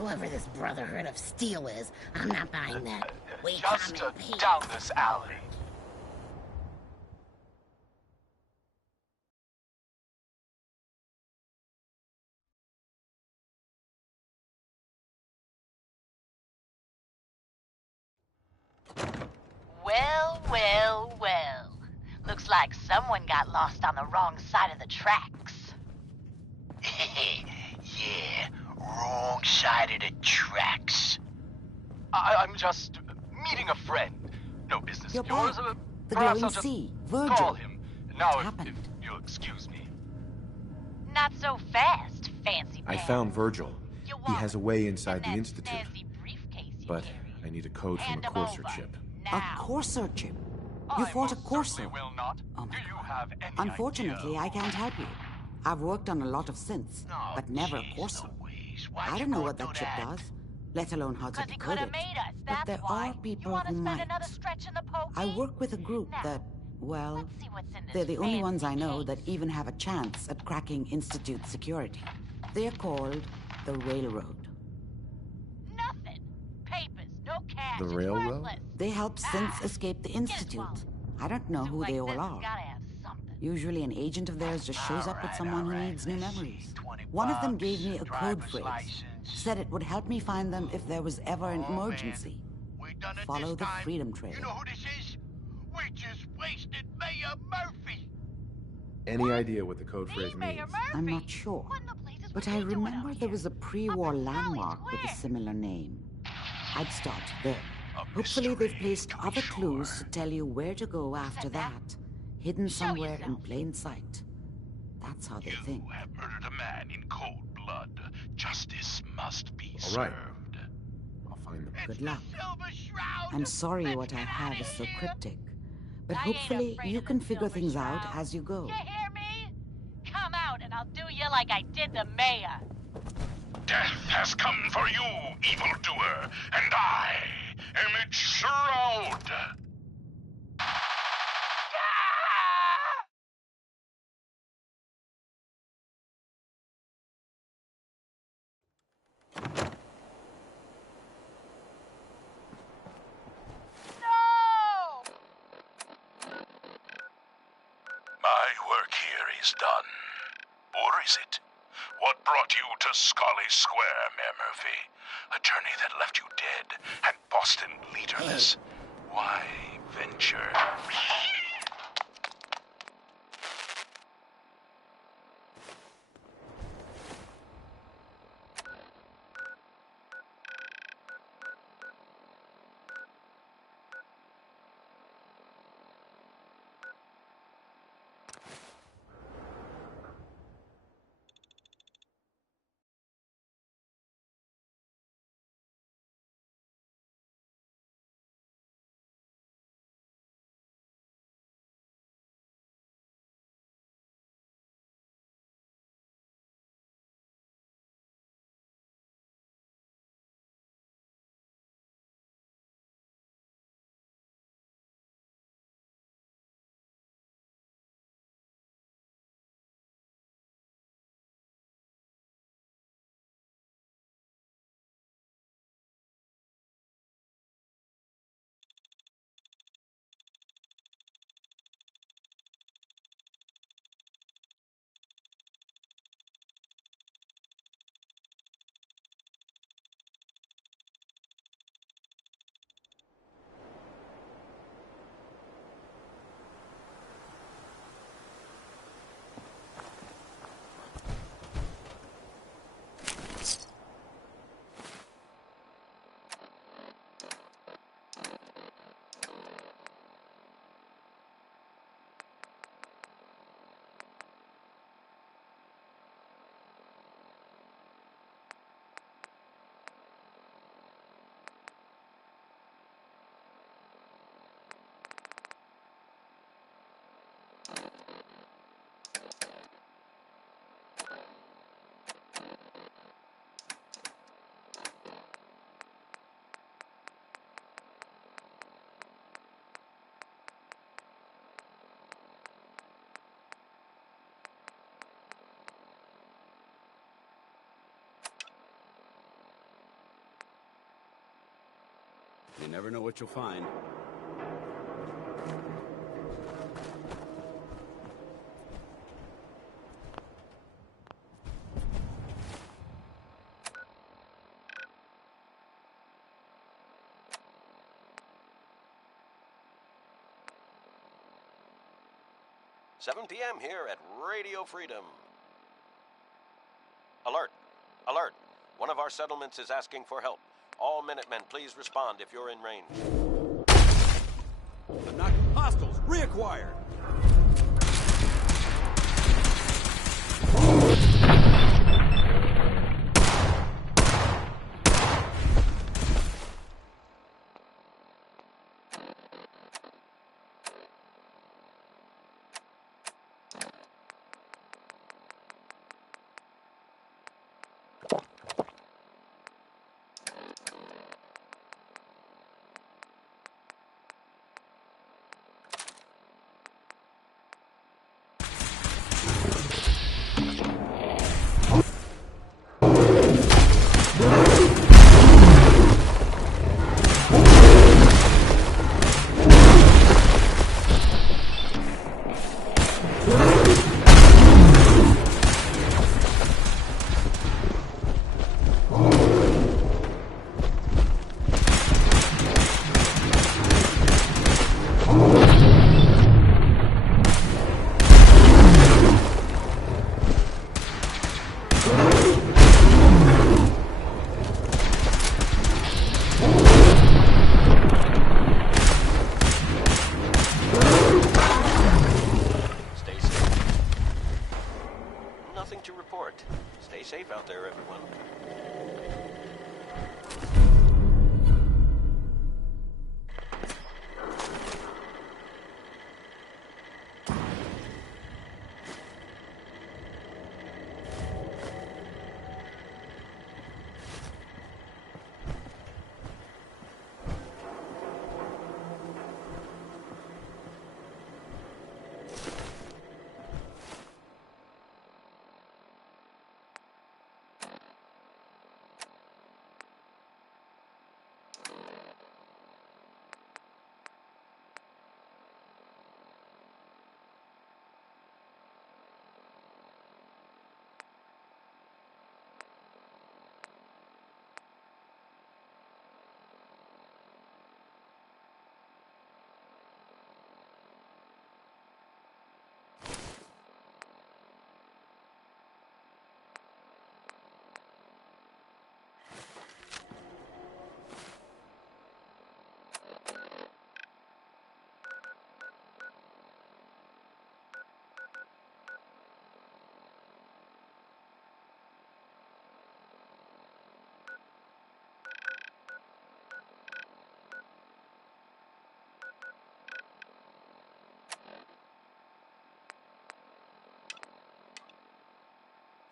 Whoever this Brotherhood of Steel is, I'm not buying that. We Just come in peace. down this alley. Well, well, well. Looks like someone got lost on the wrong side of the tracks. Yeah, wrong side of the tracks. I'm just meeting a friend. No business You're of yours. back. The Perhaps glowing I'll just sea. Virgil. call him. Now, What if happened? you'll excuse me. Not so fast, fancy I pants. found Virgil. Your He has a way wallet inside and the that Institute. snazzy briefcase you But carry. I need a code Hand from a 'em Courser over. chip. A Now. Courser chip? You I fought a most Courser? certainly will not. Oh my Do you God. have any Unfortunately, idea? I can't help you. I've worked on a lot of synths, Oh, but never a jeez Courser. Louise, why'd I you don't know go what do that chip that? does, let alone how to Because he decode could have it. made us, But that's there why. are people you want to who spend might. another stretch in the pokey? I work with a group Now, that, well, let's see what's in this they're the only ones I fancy know case. that even have a chance at cracking Institute security. They're called the Railroad. Nothing. Papers, no cash. The it's Railroad? worthless. They help synths escape the his Institute. wallet. I don't know Suit who like they this all has are. gotta have something. Usually an agent of theirs just shows up with someone who needs new let's see, memories. 20 One of them bucks, gave me a code driver's phrase. license. Said it would help me find them if there was ever an Oh, man. emergency. We done it Follow this the time. Freedom Trail. You know who this is? We just wasted Mayor Murphy. Any idea what the code phrase Mayor means? Murphy. I'm not sure. What in the blazes But was I he doing remember out there here? was a pre-war Up in Valley landmark with a Square. similar name. I'd start there. A Hopefully they've mystery, placed to be other clues sure. to tell you where to go after said that? that. Hidden Show somewhere in yourself. plain sight. That's how they think. You have murdered a man in cold blood. Justice must be All right. served. I'll find them. Good luck. Silver Shroud. I'm sorry Let's what I get have outta is so here. cryptic. But I ain't hopefully afraid you of the can figure Silver things out Shroud. as you go. You hear me? Come out and I'll do you like I did the mayor. Death has come for you, evildoer, and I am its shroud. No! My work here is done. Or is it? What brought you to Scully Square, Mayor Murphy? A journey that left you dead and Boston leaderless. Why venture? You never know what you'll find. "7 p.m. here at Radio Freedom. Alert! Alert! One of our settlements is asking for help. All Minutemen, please respond if you're in range." Hostiles reacquired! Nothing to report. Stay safe out there, everyone.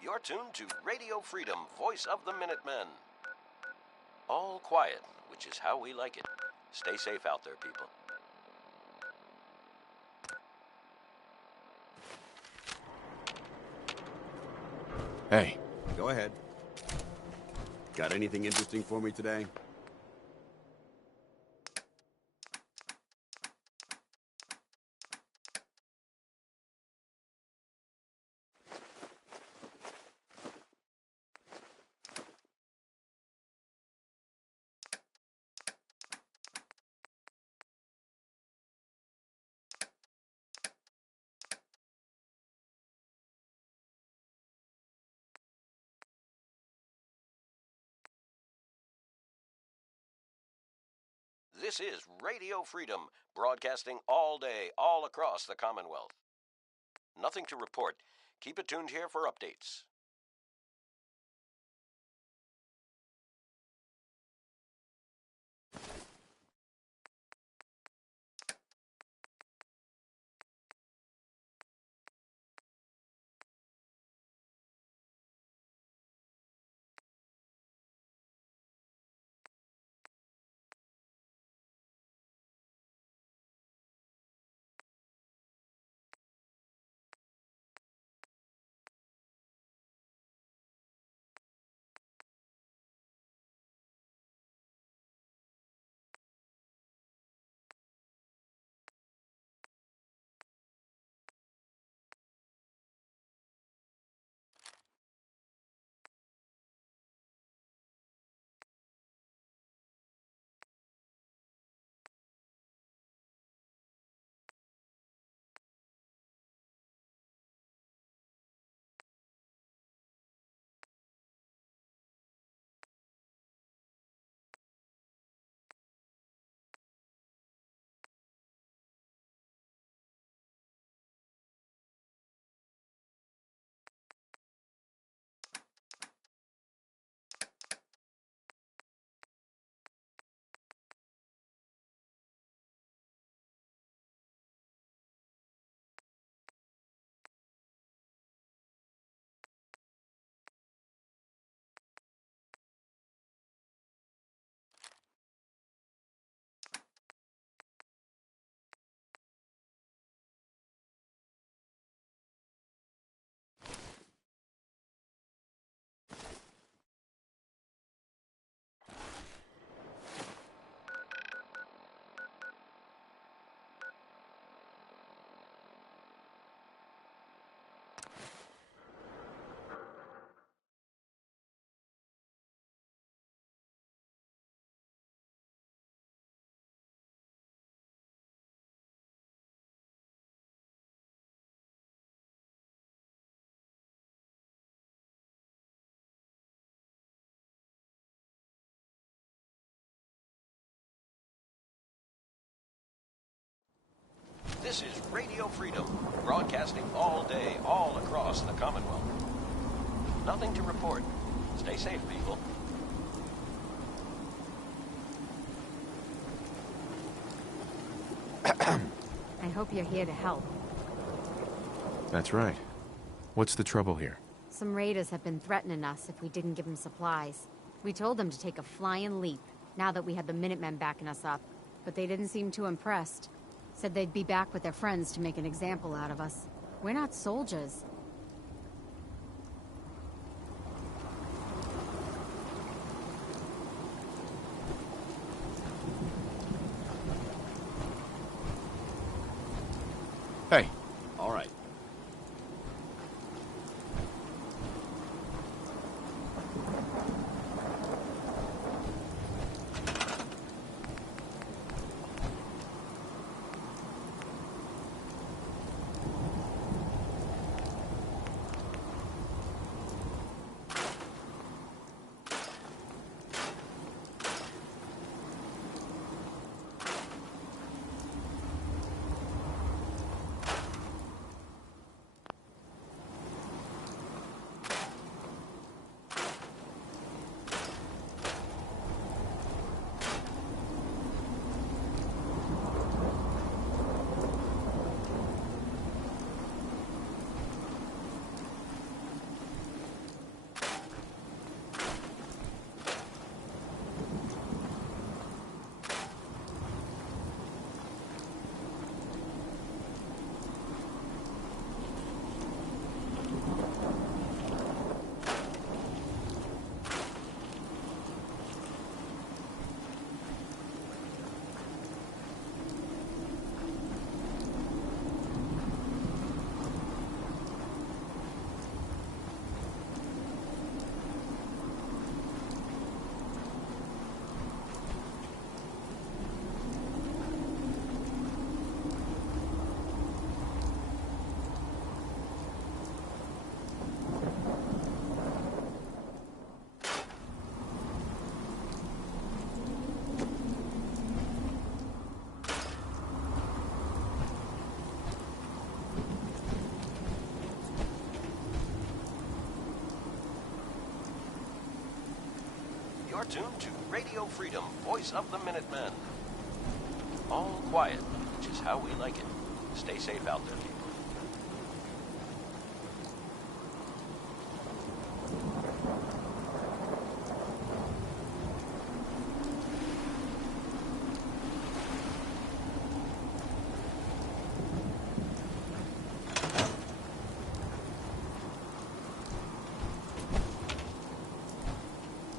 You're tuned to Radio Freedom, voice of the Minutemen. All quiet, which is how we like it. Stay safe out there, people. Hey. Go ahead. Got anything interesting for me today? This is Radio Freedom, broadcasting all day, all across the Commonwealth. Nothing to report. Keep it tuned here for updates. This is Radio Freedom, broadcasting all day, all across the Commonwealth. Nothing to report. Stay safe, people. I hope you're here to help. That's right. What's the trouble here? Some raiders have been threatening us if we didn't give them supplies. We told them to take a flying leap, now that we had the Minutemen backing us up. But they didn't seem too impressed. Said they'd be back with their friends to make an example out of us. We're not soldiers. Hey. All right. You're tuned to Radio Freedom, voice of the Minutemen. All quiet, which is how we like it. Stay safe out there, people.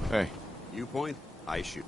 Hey. You point, I shoot.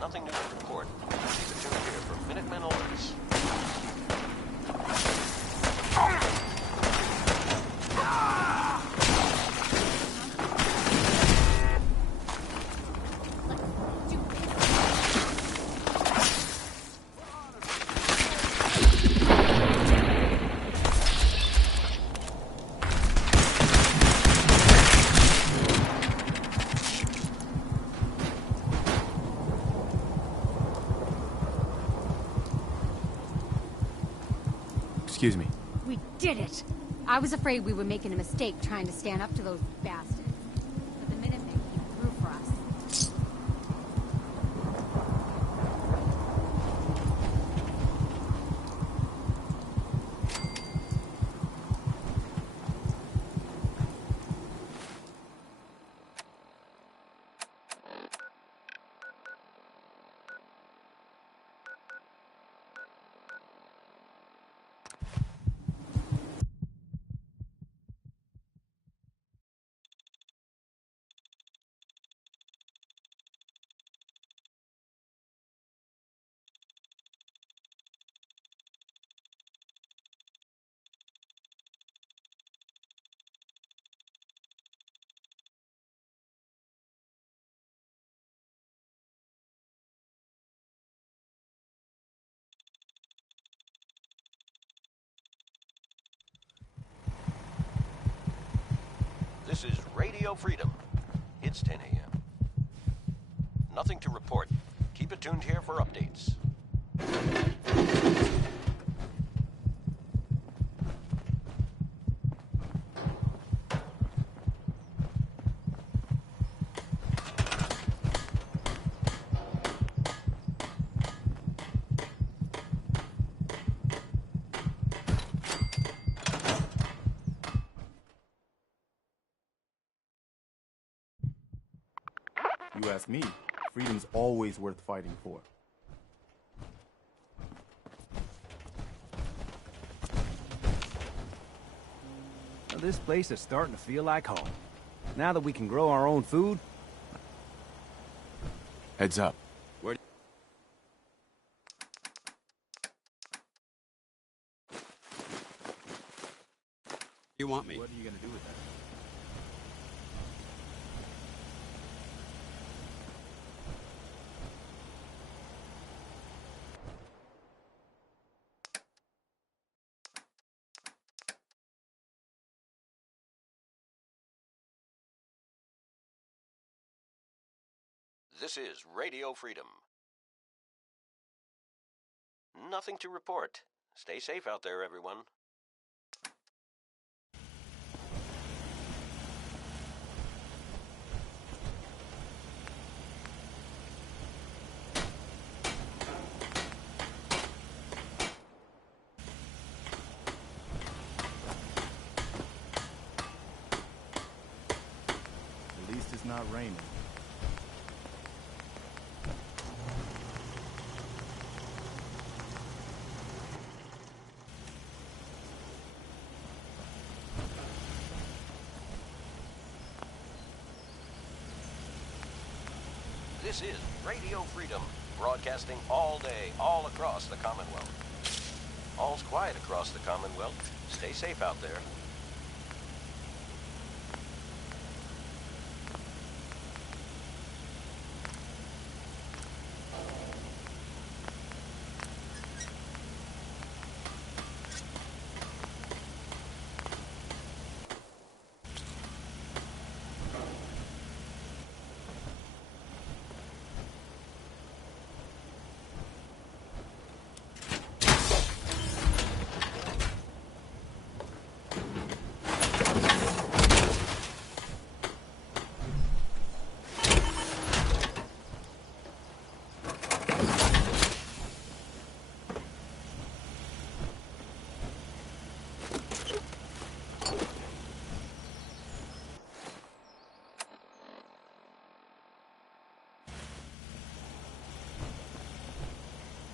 Nothing new to report. Keep it tuned here for Minutemen alerts. Excuse me. We did it! I was afraid we were making a mistake trying to stand up to those bastards. But the Minutemen came through for us. Radio Freedom. It's 10 a.m. Nothing to report. Keep it tuned here for updates. You ask me, freedom's always worth fighting for. Well, this place is starting to feel like home. Now that we can grow our own food. Heads up. Where do you want me? What are you gonna do with that? This is Radio Freedom. Nothing to report. Stay safe out there, everyone. At least it's not raining. This is Radio Freedom, broadcasting all day, all across the Commonwealth. All's quiet across the Commonwealth. Stay safe out there.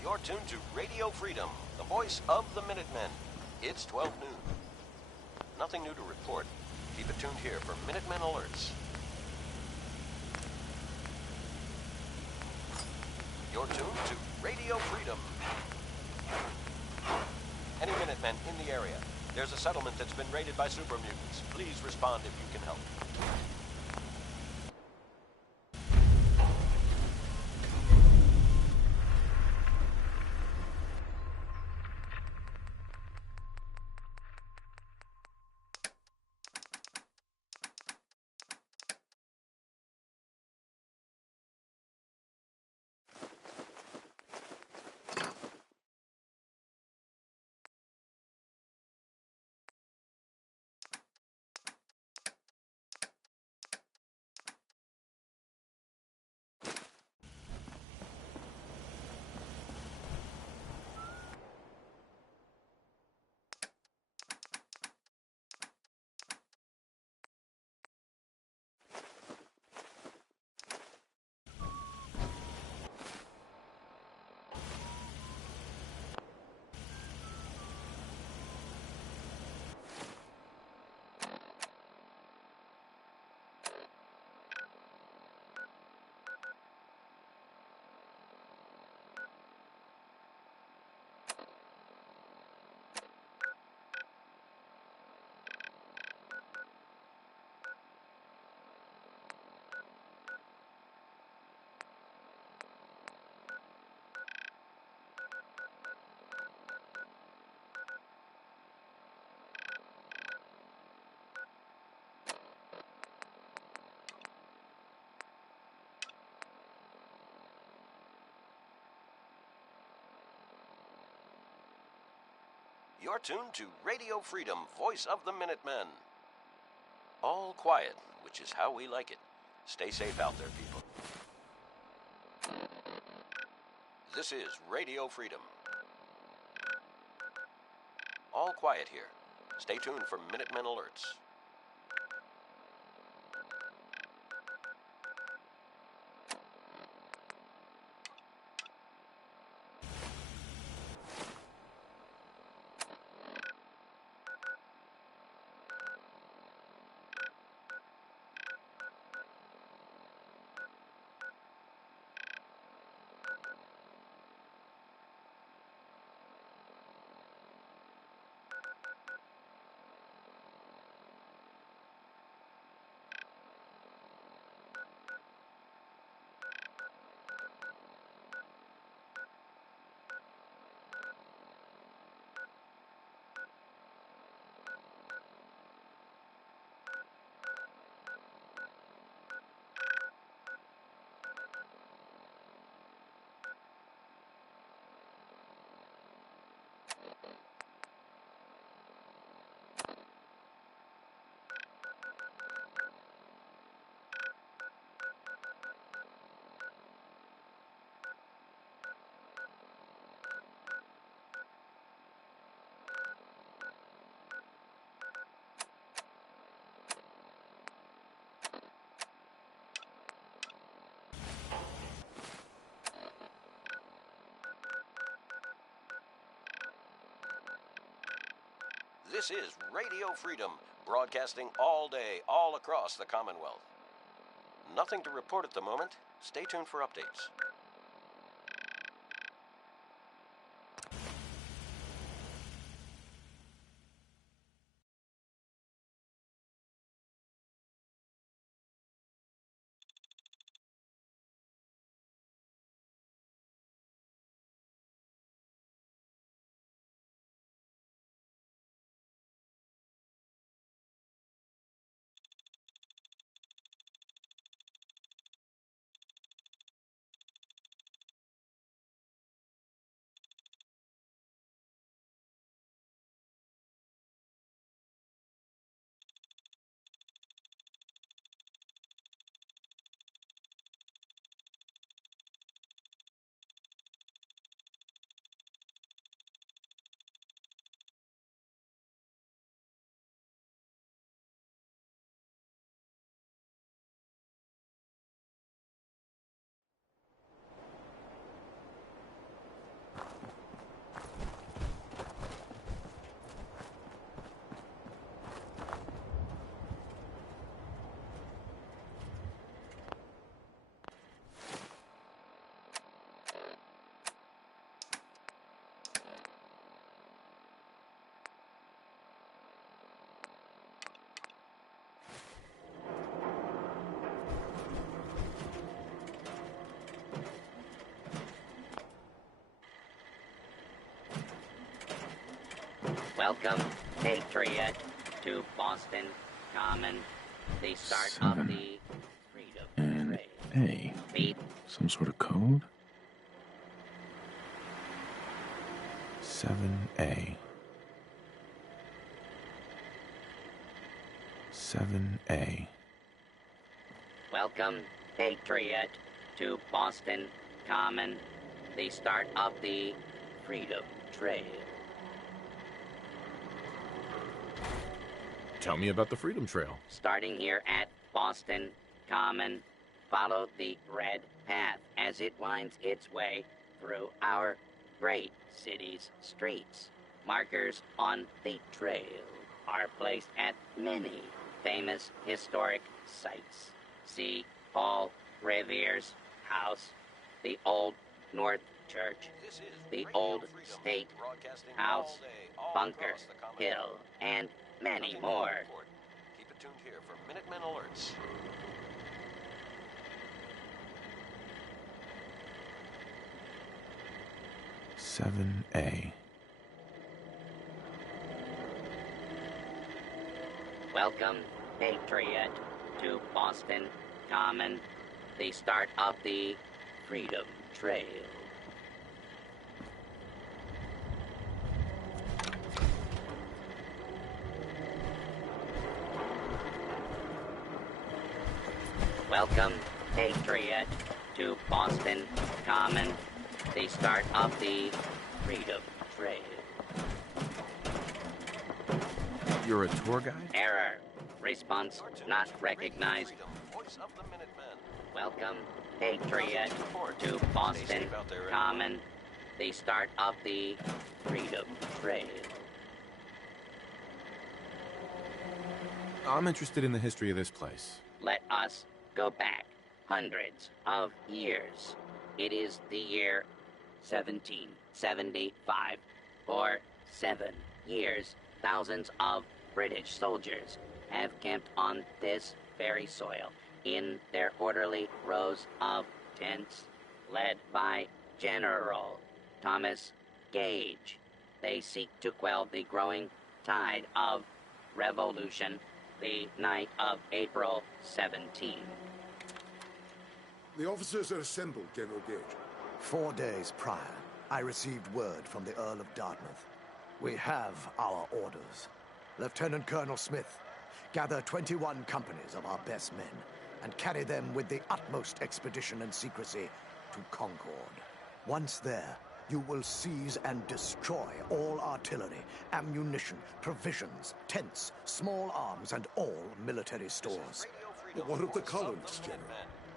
You're tuned to Radio Freedom, the voice of the Minutemen. It's 12 noon. Nothing new to report. Keep it tuned here for Minutemen alerts. You're tuned to Radio Freedom. Any Minutemen in the area? There's a settlement that's been raided by super mutants. Please respond if you can help. You're tuned to Radio Freedom, voice of the Minutemen. All quiet, which is how we like it. Stay safe out there, people. This is Radio Freedom. All quiet here. Stay tuned for Minutemen alerts. This is Radio Freedom, broadcasting all day, all across the Commonwealth. Nothing to report at the moment. Stay tuned for updates. Welcome, Patriot, to Boston Common, the start of the Freedom Trail. A. Beat. Some sort of code? 7A. 7A. Welcome, Patriot, to Boston Common, the start of the Freedom Trail. Tell me about the Freedom Trail. Starting here at Boston Common, follow the red path as it winds its way through our great city's streets. Markers on the trail are placed at many famous historic sites. See Paul Revere's house, the Old North Church, the Old State House, Bunker Hill, and many more. Keep it tuned here for Minutemen alerts. Seven A. Welcome, Patriot, to Boston Common, the start of the Freedom Trail. Welcome, Patriot, to Boston Common, the start of the Freedom Trail. You're a tour guide? Error. Response not recognized. Welcome, Patriot, to Boston Common, the start of the Freedom Trail. I'm interested in the history of this place. Let us go back hundreds of years. It is the year 1775. For 7 years, thousands of British soldiers have camped on this very soil in their orderly rows of tents, led by General Thomas Gage. They seek to quell the growing tide of revolution the night of April 17. The officers are assembled, General Gage. 4 days prior, I received word from the Earl of Dartmouth. We have our orders. Lieutenant Colonel Smith, gather 21 companies of our best men and carry them with the utmost expedition and secrecy to Concord. Once there, you will seize and destroy all artillery, ammunition, provisions, tents, small arms, and all military stores. But what of the colonists, General?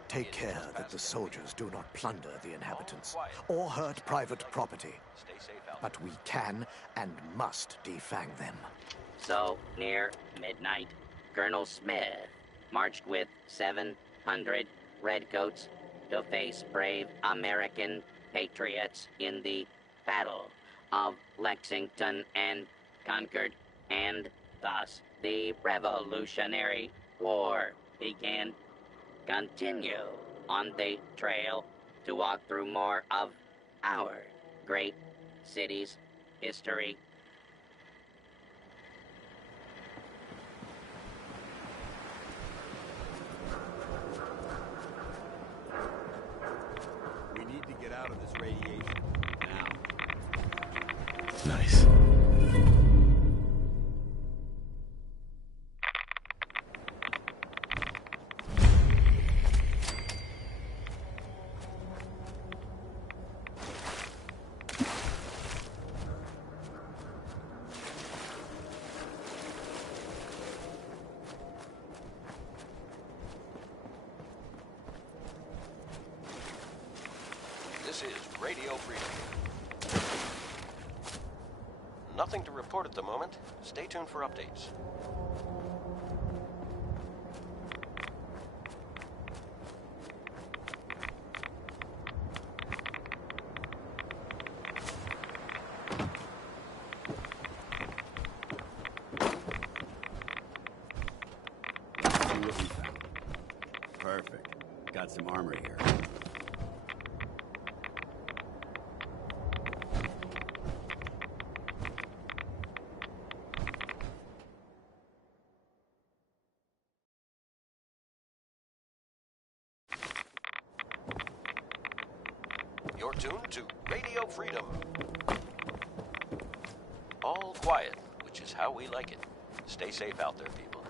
Take care that the soldiers do not plunder the inhabitants or hurt private property. But we can and must defang them. So, near midnight, Colonel Smith marched with 700 redcoats to face brave American patriots in the Battle of Lexington and Concord, and thus the Revolutionary War began. Continue on the trail to walk through more of our great city's history. We need to get out of this radiation now. Nice. This is Radio Freedom. Nothing to report at the moment. Stay tuned for updates. See what we found. Perfect. Got some armor here. You're tuned to Radio Freedom. All quiet, which is how we like it. Stay safe out there, people.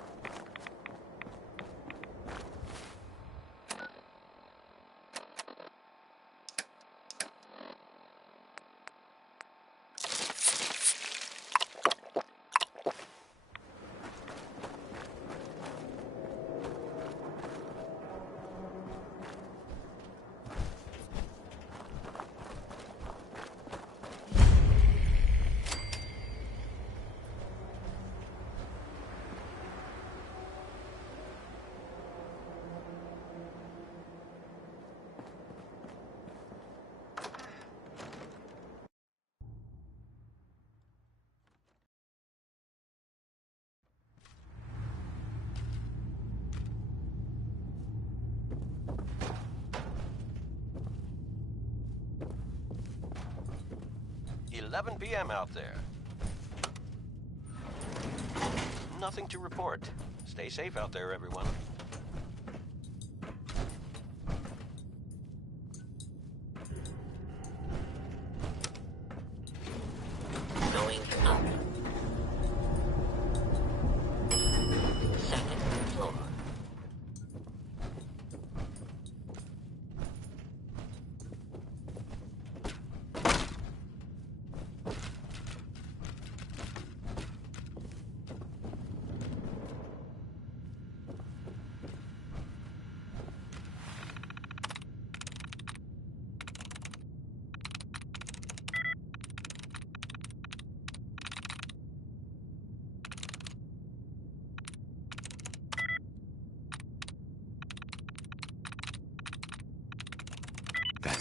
$11 p.m. out there. Nothing to report. Stay safe out there, everyone. Going up. Second floor.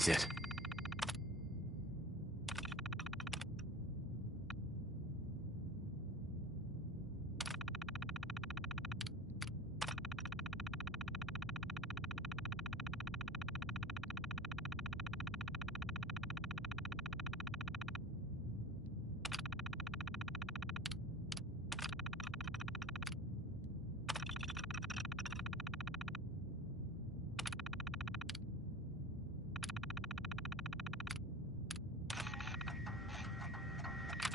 is it?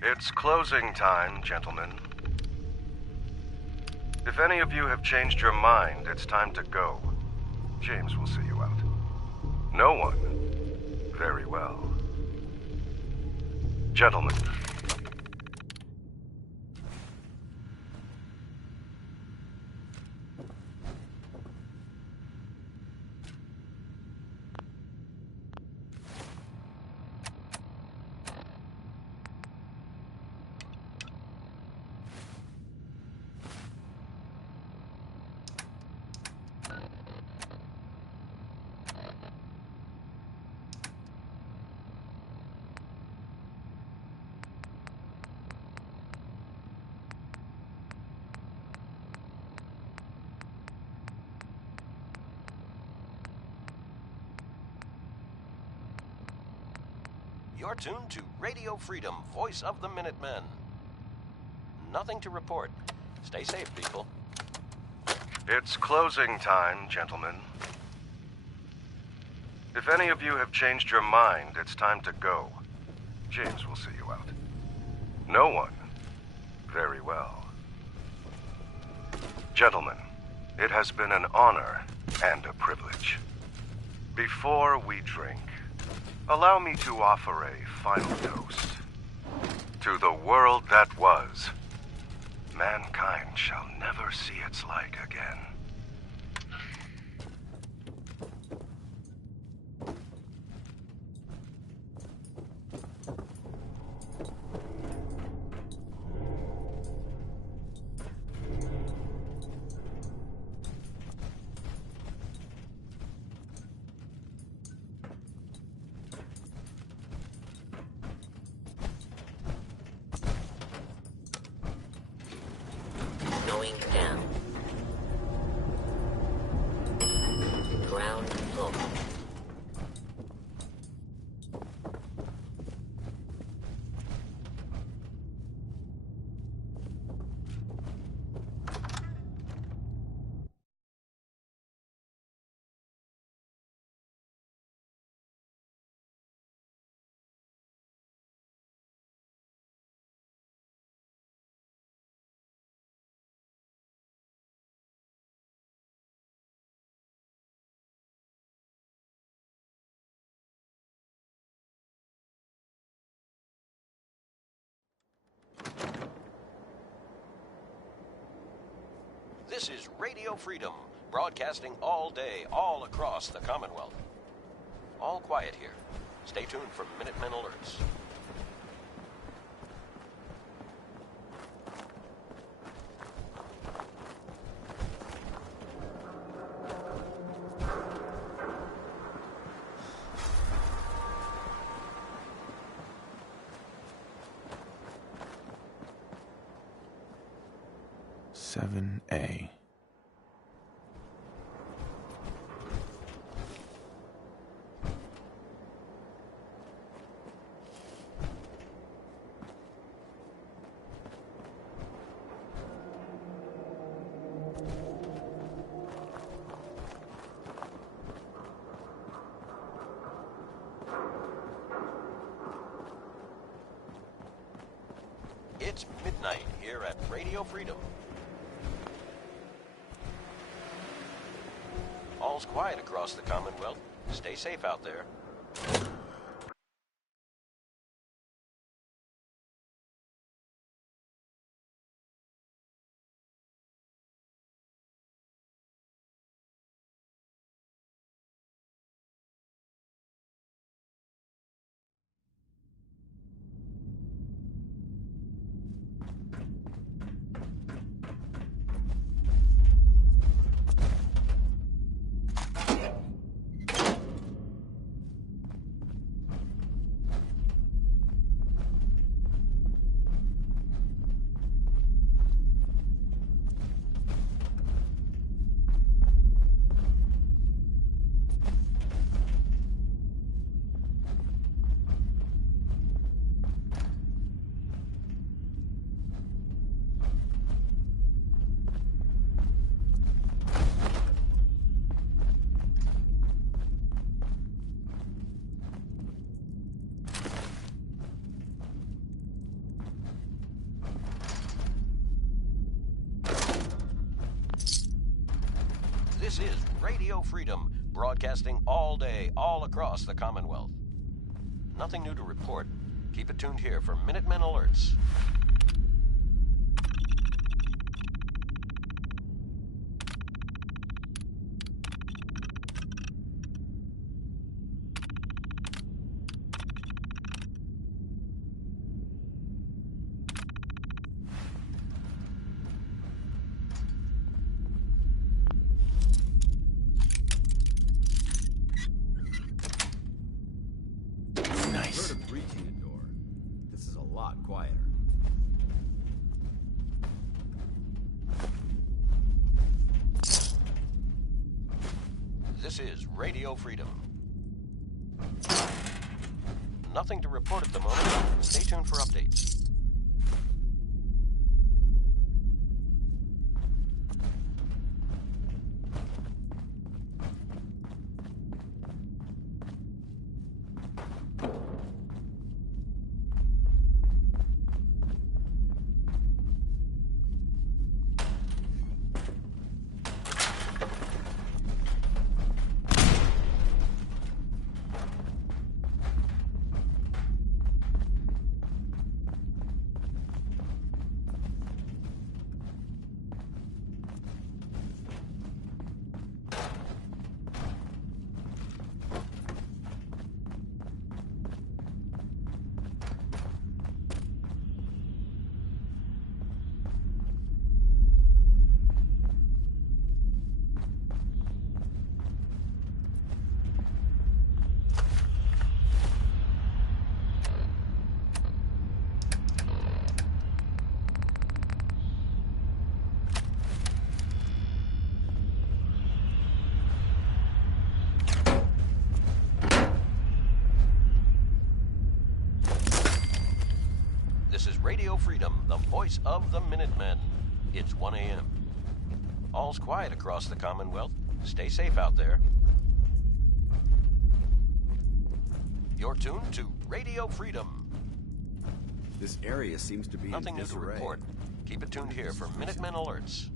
It's closing time, gentlemen. If any of you have changed your mind, it's time to go. James will see you out. No one? Very well. Gentlemen. You're tuned to Radio Freedom, voice of the Minutemen. Nothing to report. Stay safe, people. It's closing time, gentlemen. If any of you have changed your mind, it's time to go. James will see you out. No one? Very well. Gentlemen, it has been an honor and a privilege. Before we drink, allow me to offer a final toast. To the world that was, mankind shall never see its like again. Going down. Ground floor. This is Radio Freedom, broadcasting all day, all across the Commonwealth. All quiet here. Stay tuned for Minutemen alerts. Seven A. It's midnight here at Radio Freedom. All's quiet across the Commonwealth. Stay safe out there. This is Radio Freedom, broadcasting all day, all across the Commonwealth. Nothing new to report. Keep it tuned here for Minutemen alerts. Nice. Heard of breaching a door. This is a lot quieter. This is Radio Freedom. Nothing to report at the moment. Stay tuned for updates. This is Radio Freedom, the voice of the Minutemen. It's 1 a.m. All's quiet across the Commonwealth. Stay safe out there. You're tuned to Radio Freedom. This area seems to be Nothing in new to disarray. report. Keep it tuned here for Minutemen alerts.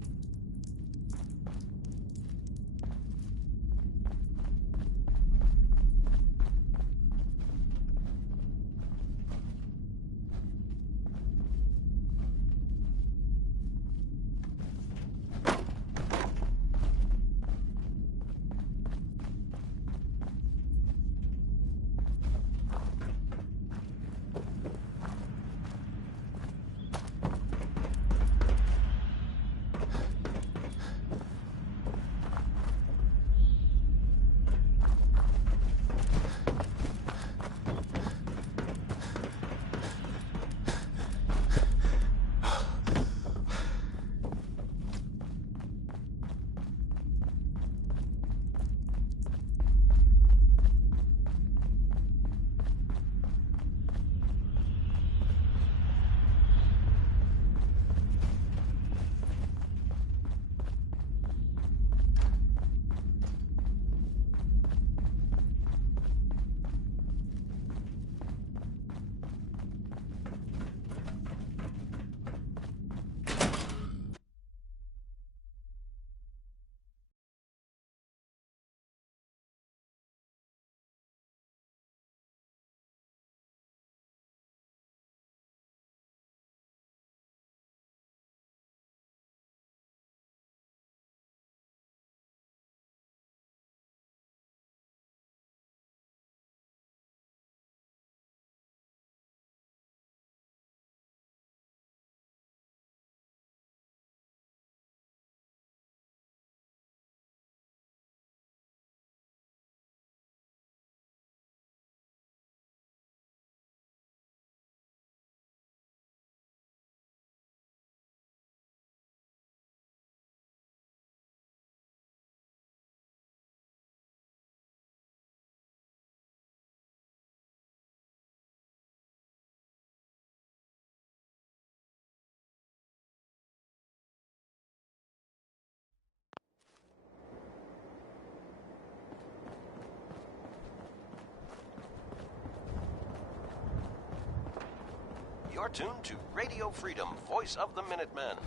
You're tuned to Radio Freedom, voice of the Minutemen.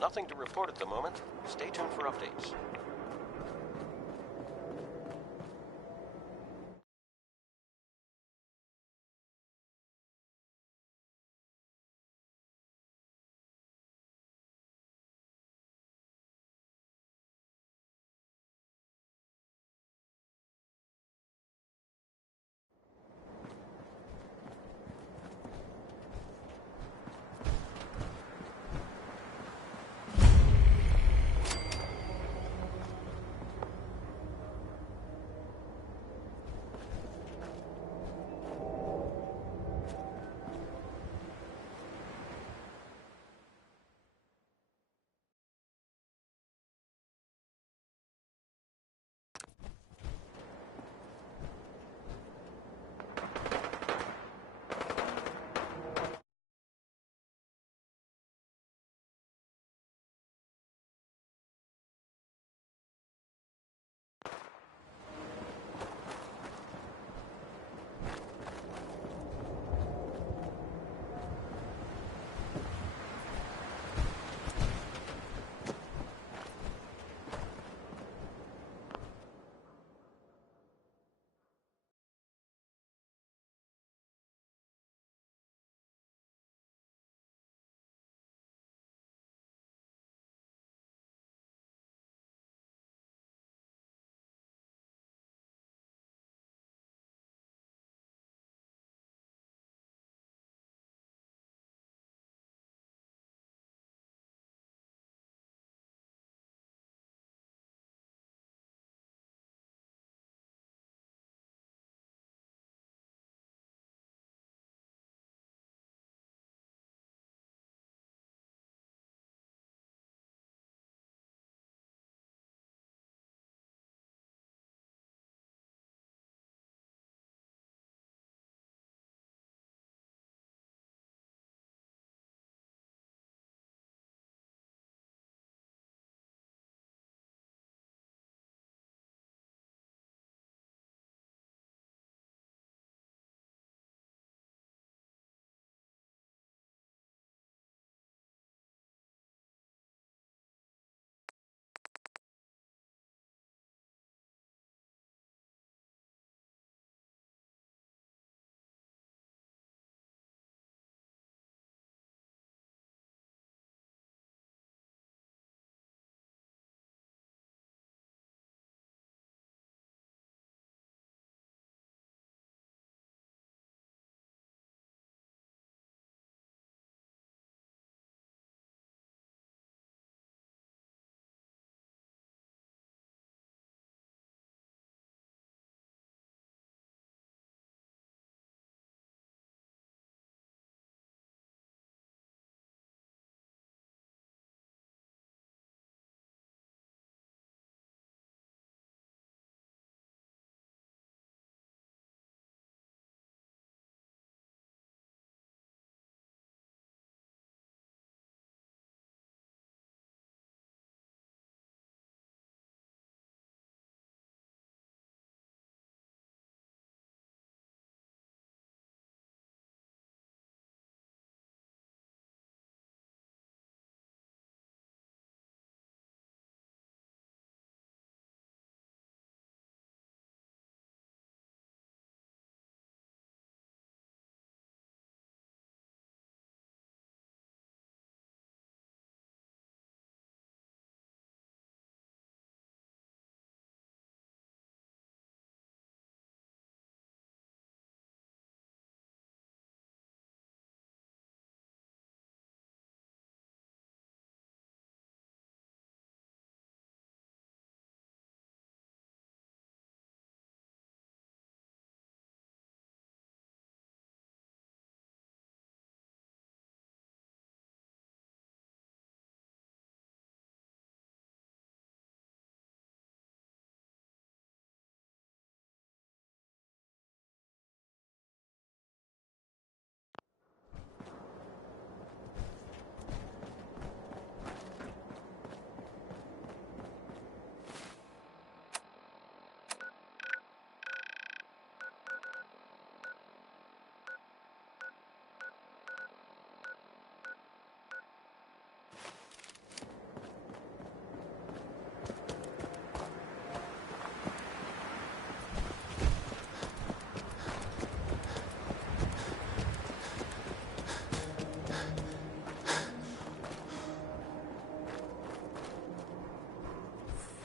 Nothing to report at the moment. Stay tuned for updates.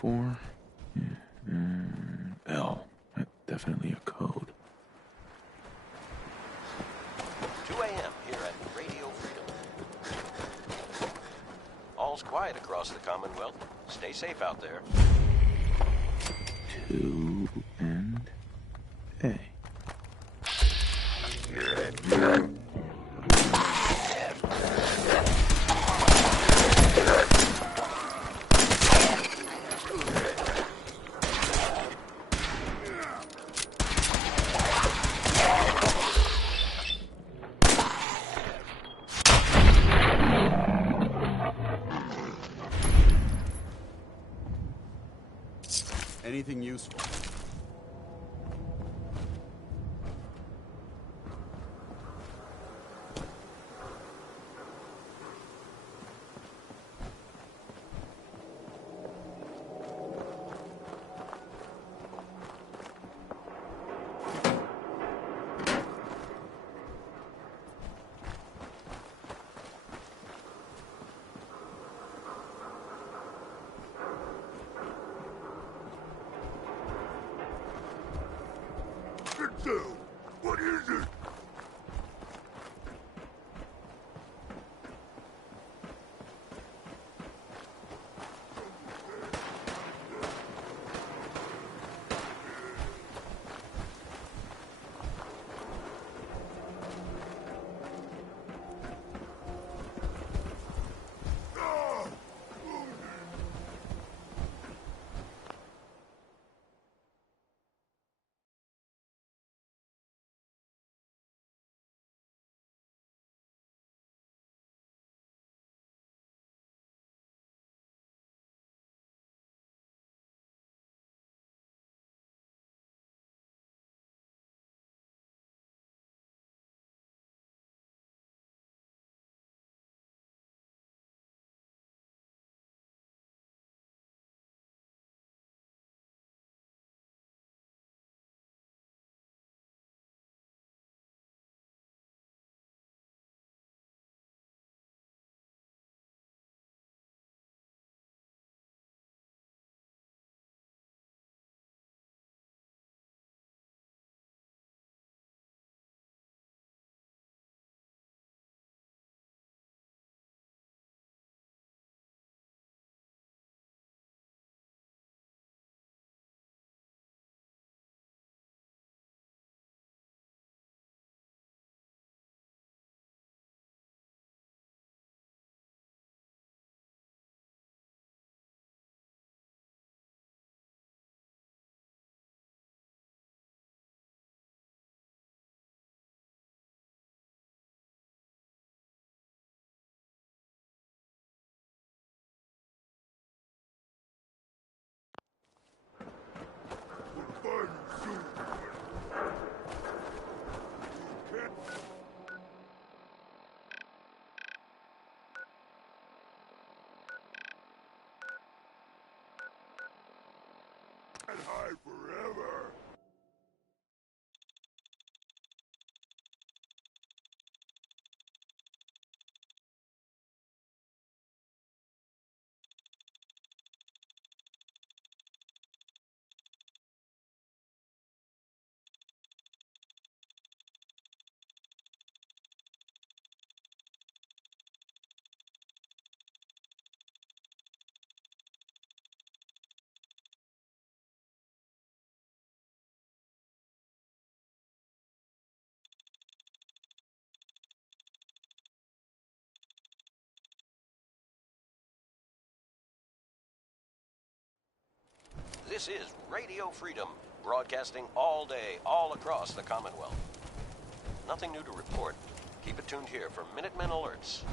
4. L. Definitely a code. 2 a.m. here at Radio Freedom. All's quiet across the Commonwealth. Stay safe out there. 2 and A. Anything useful? What is it? And hide forever. This is Radio Freedom, broadcasting all day, all across the Commonwealth. Nothing new to report. Keep it tuned here for Minutemen alerts.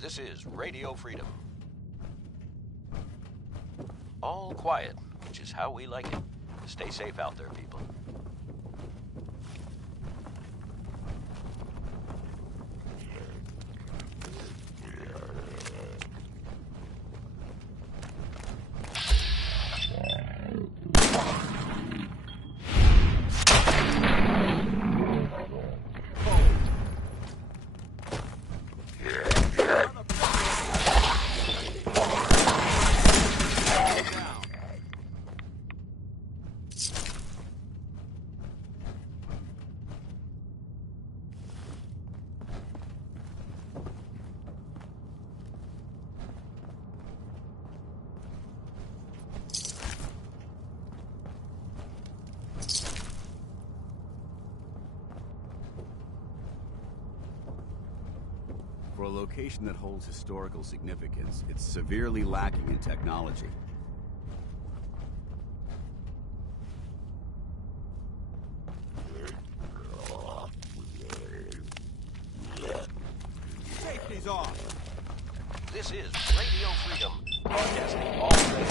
This is Radio Freedom. All quiet, which is how we like it. Stay safe out there, people. For a location that holds historical significance, it's severely lacking in technology. Safety's off! This is Radio Freedom, broadcasting all day.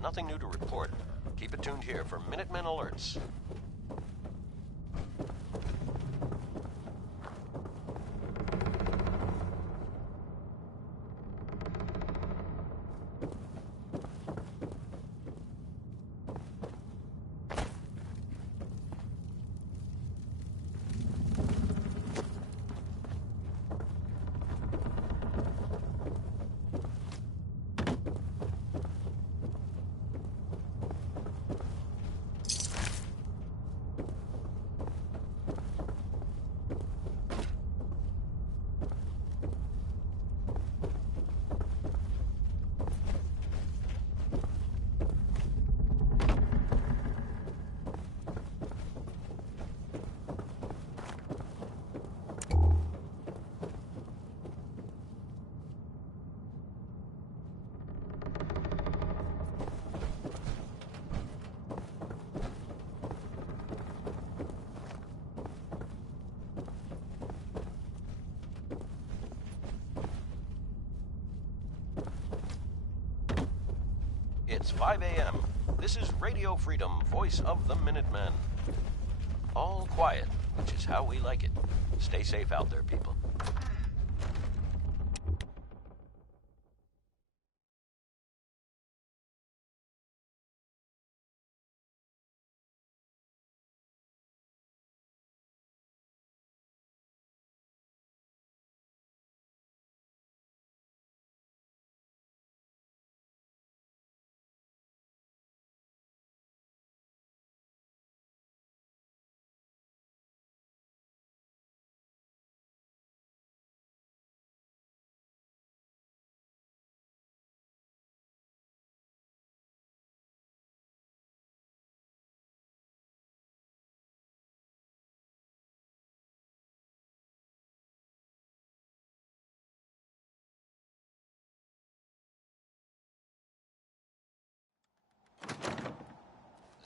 Nothing new to report. Keep it tuned here for Minutemen alerts. It's 5 a.m. This is Radio Freedom, voice of the Minutemen. All quiet, which is how we like it. Stay safe out there, people.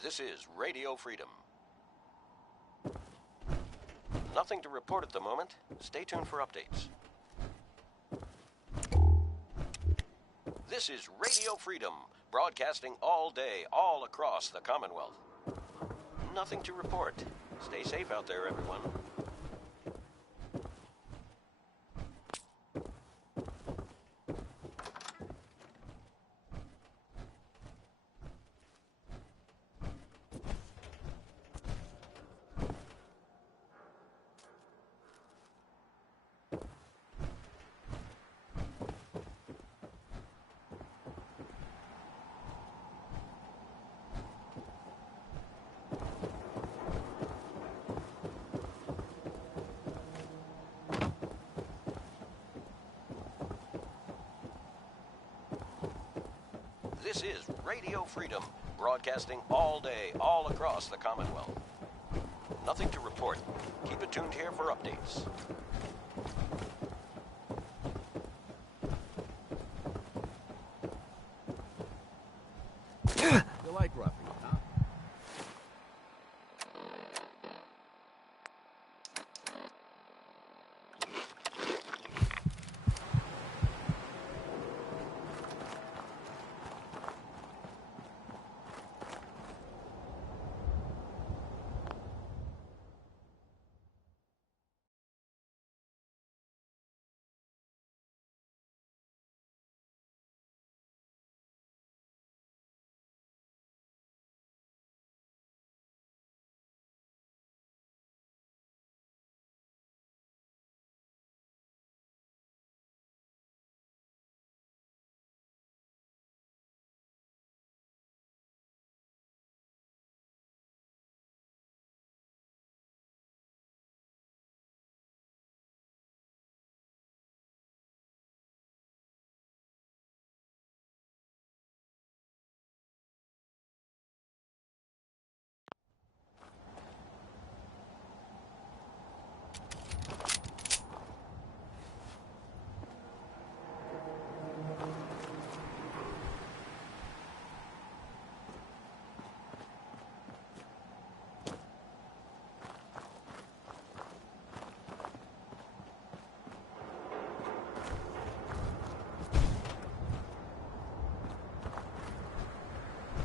This is Radio Freedom. Nothing to report at the moment. Stay tuned for updates. This is Radio Freedom, broadcasting all day, all across the Commonwealth. Nothing to report. Stay safe out there, everyone. This is Radio Freedom, broadcasting all day, all across the Commonwealth. Nothing to report. Keep it tuned here for updates. You like roughing it, huh?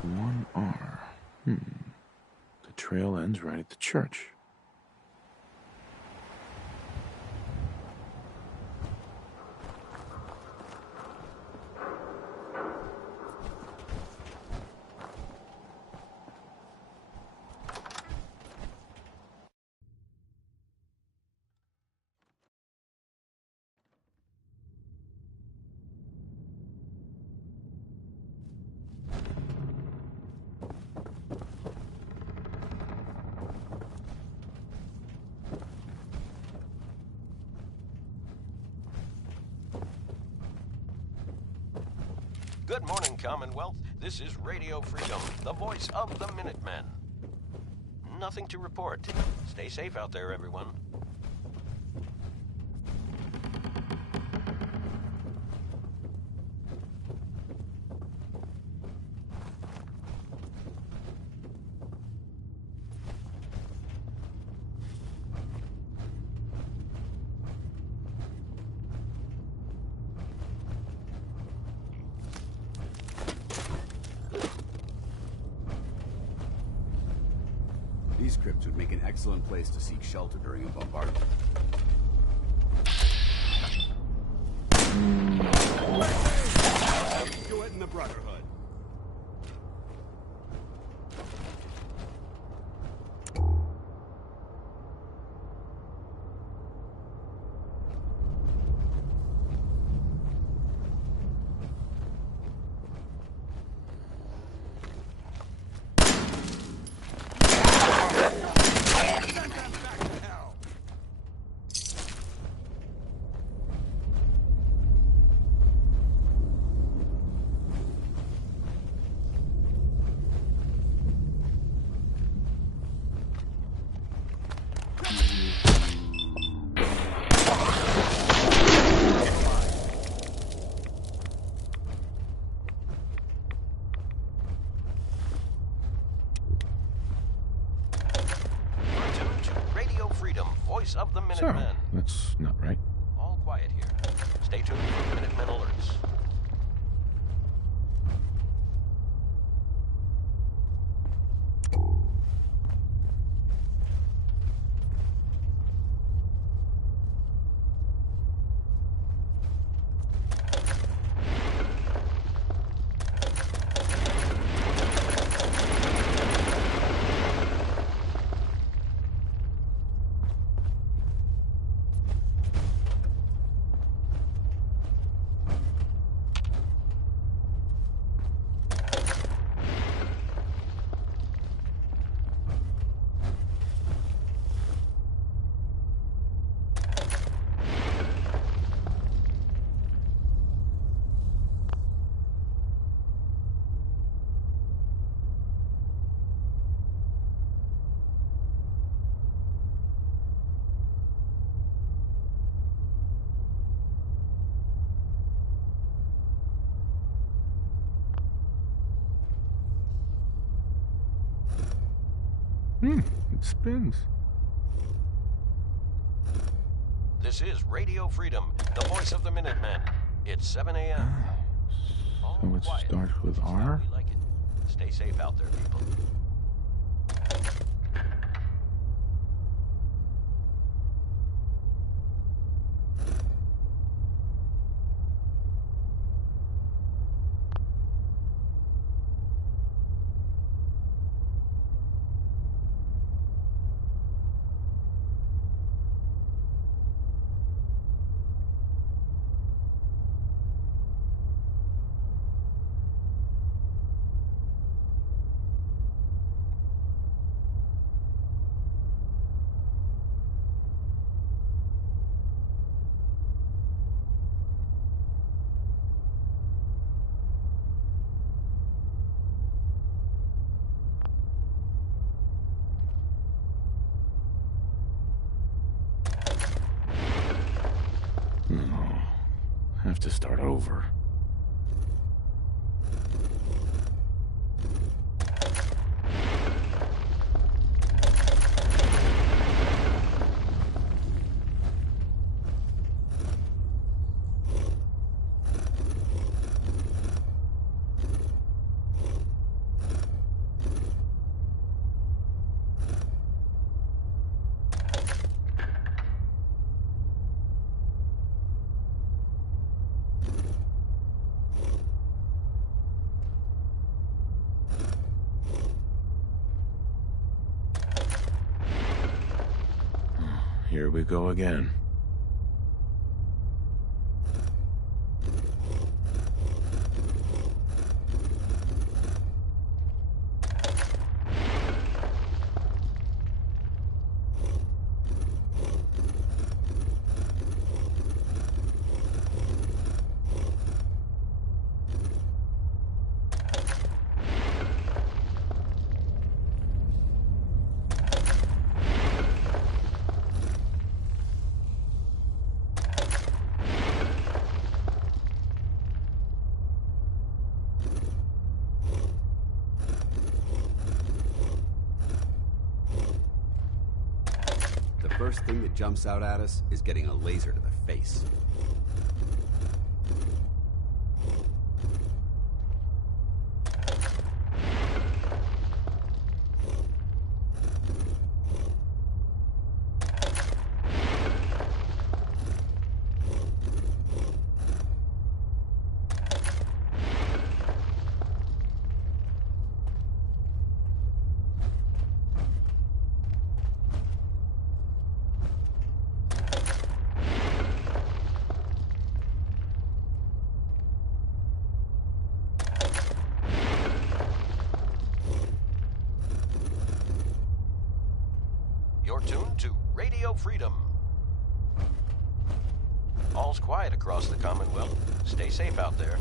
One R. The trail ends right at the church. Good morning, Commonwealth. This is Radio Freedom, the voice of the Minutemen. Nothing to report. Stay safe out there, everyone. These crypts would make an excellent place to seek shelter during a bombardment. Do it in the Brotherhood. Of the Minutemen. So, that's not right. All quiet here. Stay tuned for Minutemen alerts. It spins. This is Radio Freedom, the voice of the Minutemen. It's 7 a.m. So it starts with R? We like it. Stay safe out there, people. Have to start over. Here we go again. The first thing that jumps out at us is getting a laser to the face. You're tuned to Radio Freedom. All's quiet across the Commonwealth. Stay safe out there.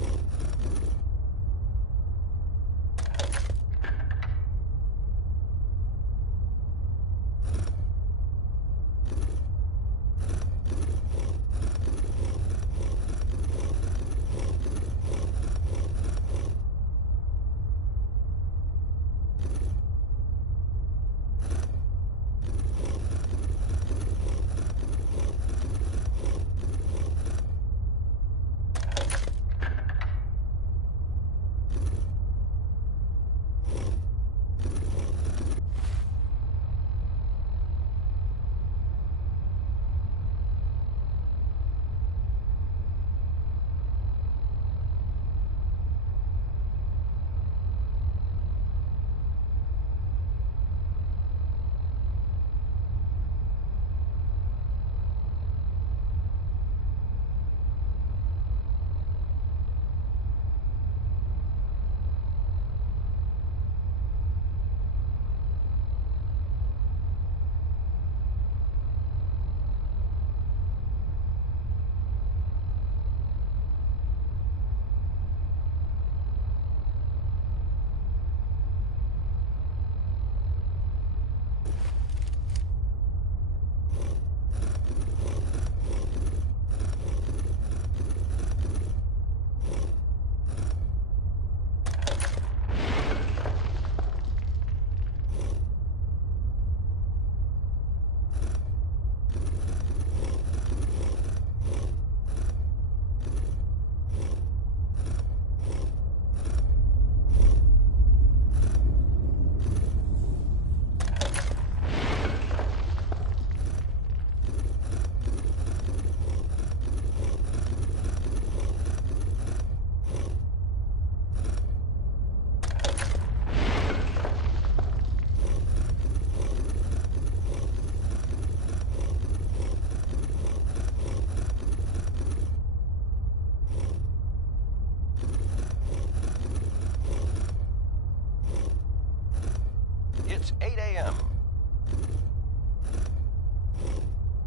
It's 8 a.m.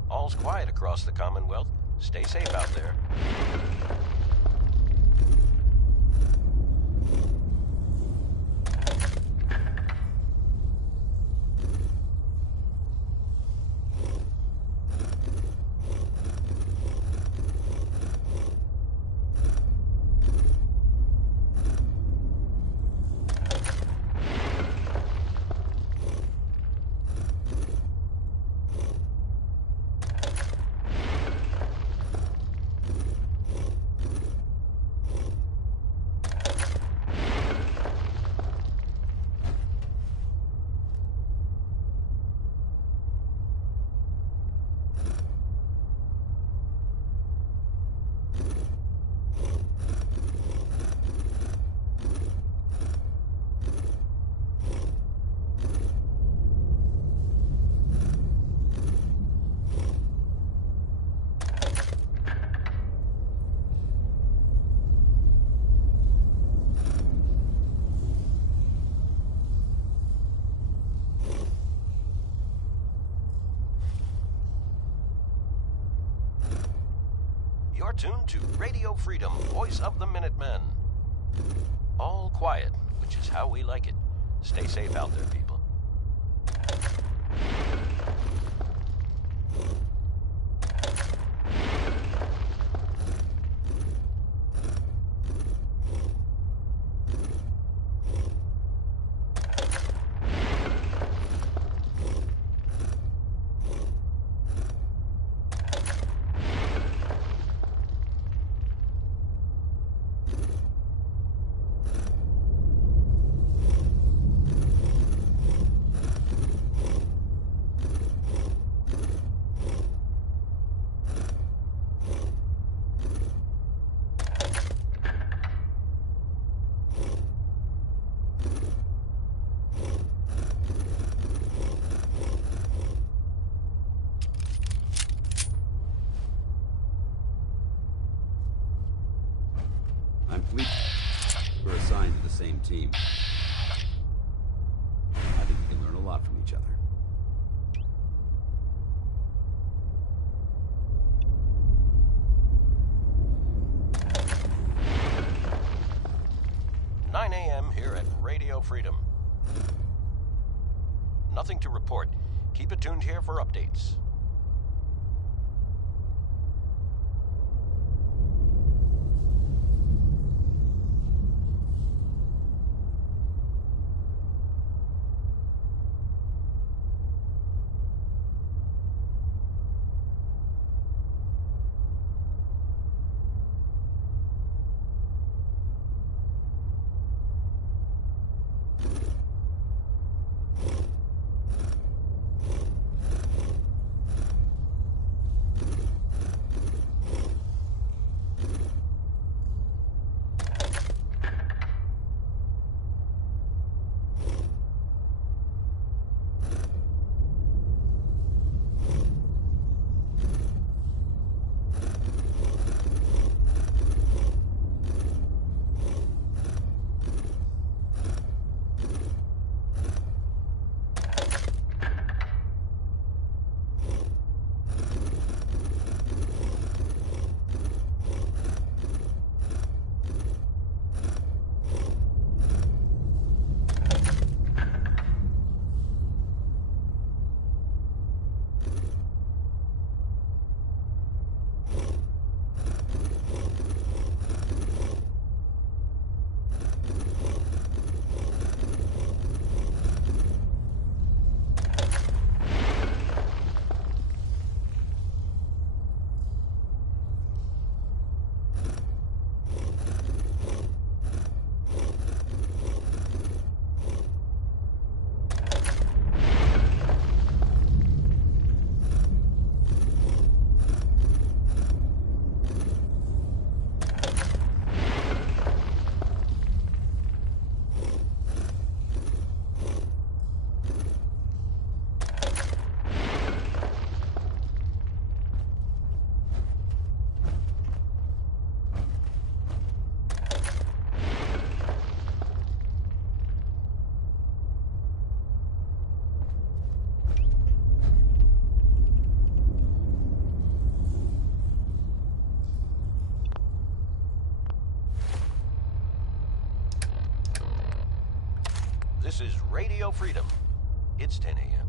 All's quiet across the Commonwealth. Stay safe out there. You're tuned to Radio Freedom, voice of the Minutemen. All quiet, which is how we like it. Stay safe out there, people. I'm pleased we're assigned to the same team. I think we can learn a lot from each other. "9 a.m. here at Radio Freedom. Nothing to report. Keep it tuned here for updates." This is Radio Freedom. It's 10 a.m.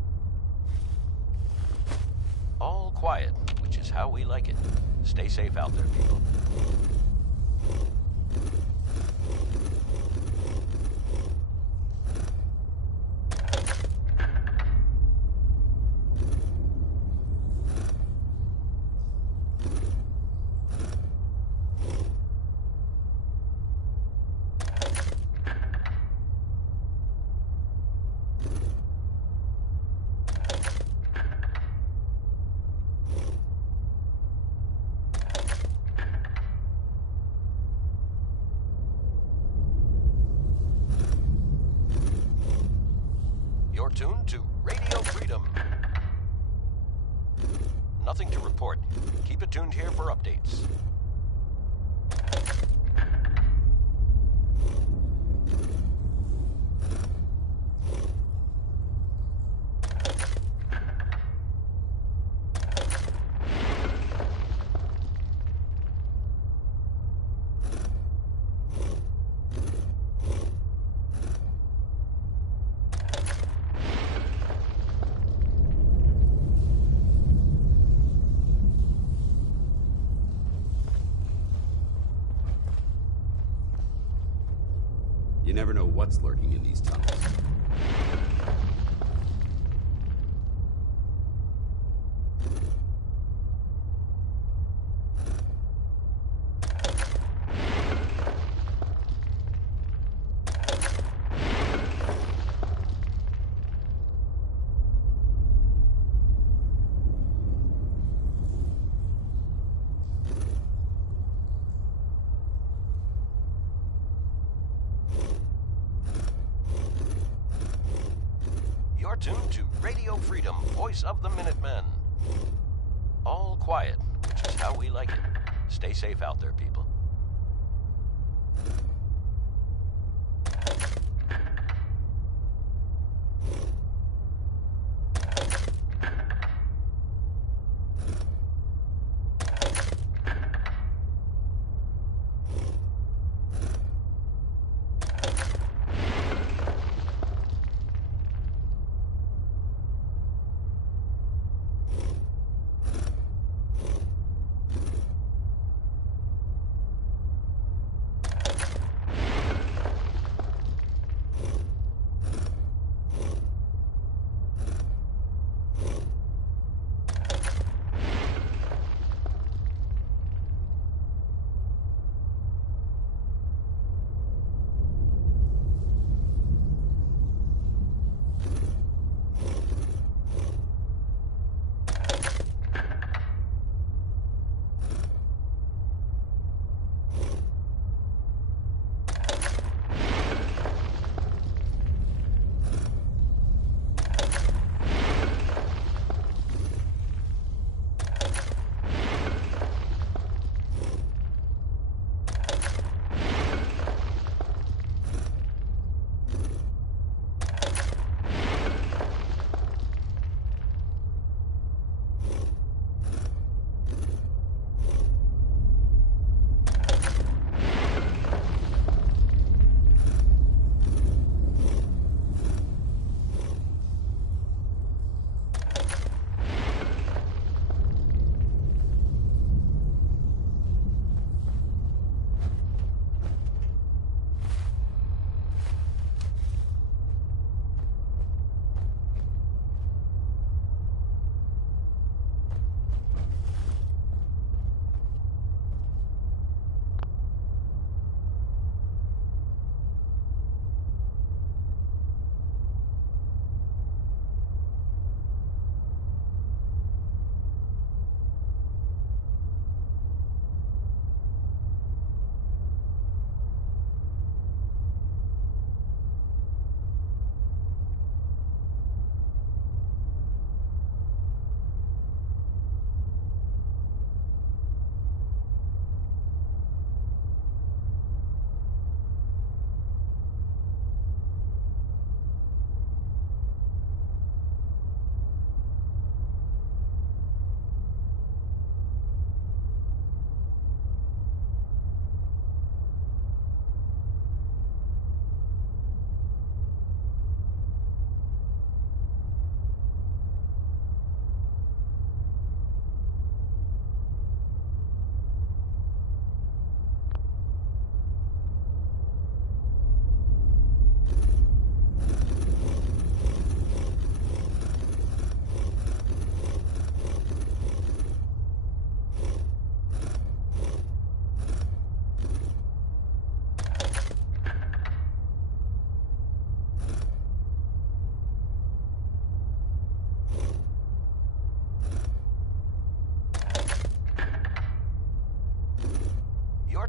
All quiet, which is how we like it. Stay safe out there, people. You're tuned to Radio Freedom. Nothing to report. Keep it tuned here for updates. You never know what's lurking in these tunnels. You're tuned to Radio Freedom, voice of the Minutemen. All quiet, which is how we like it. Stay safe out there, people.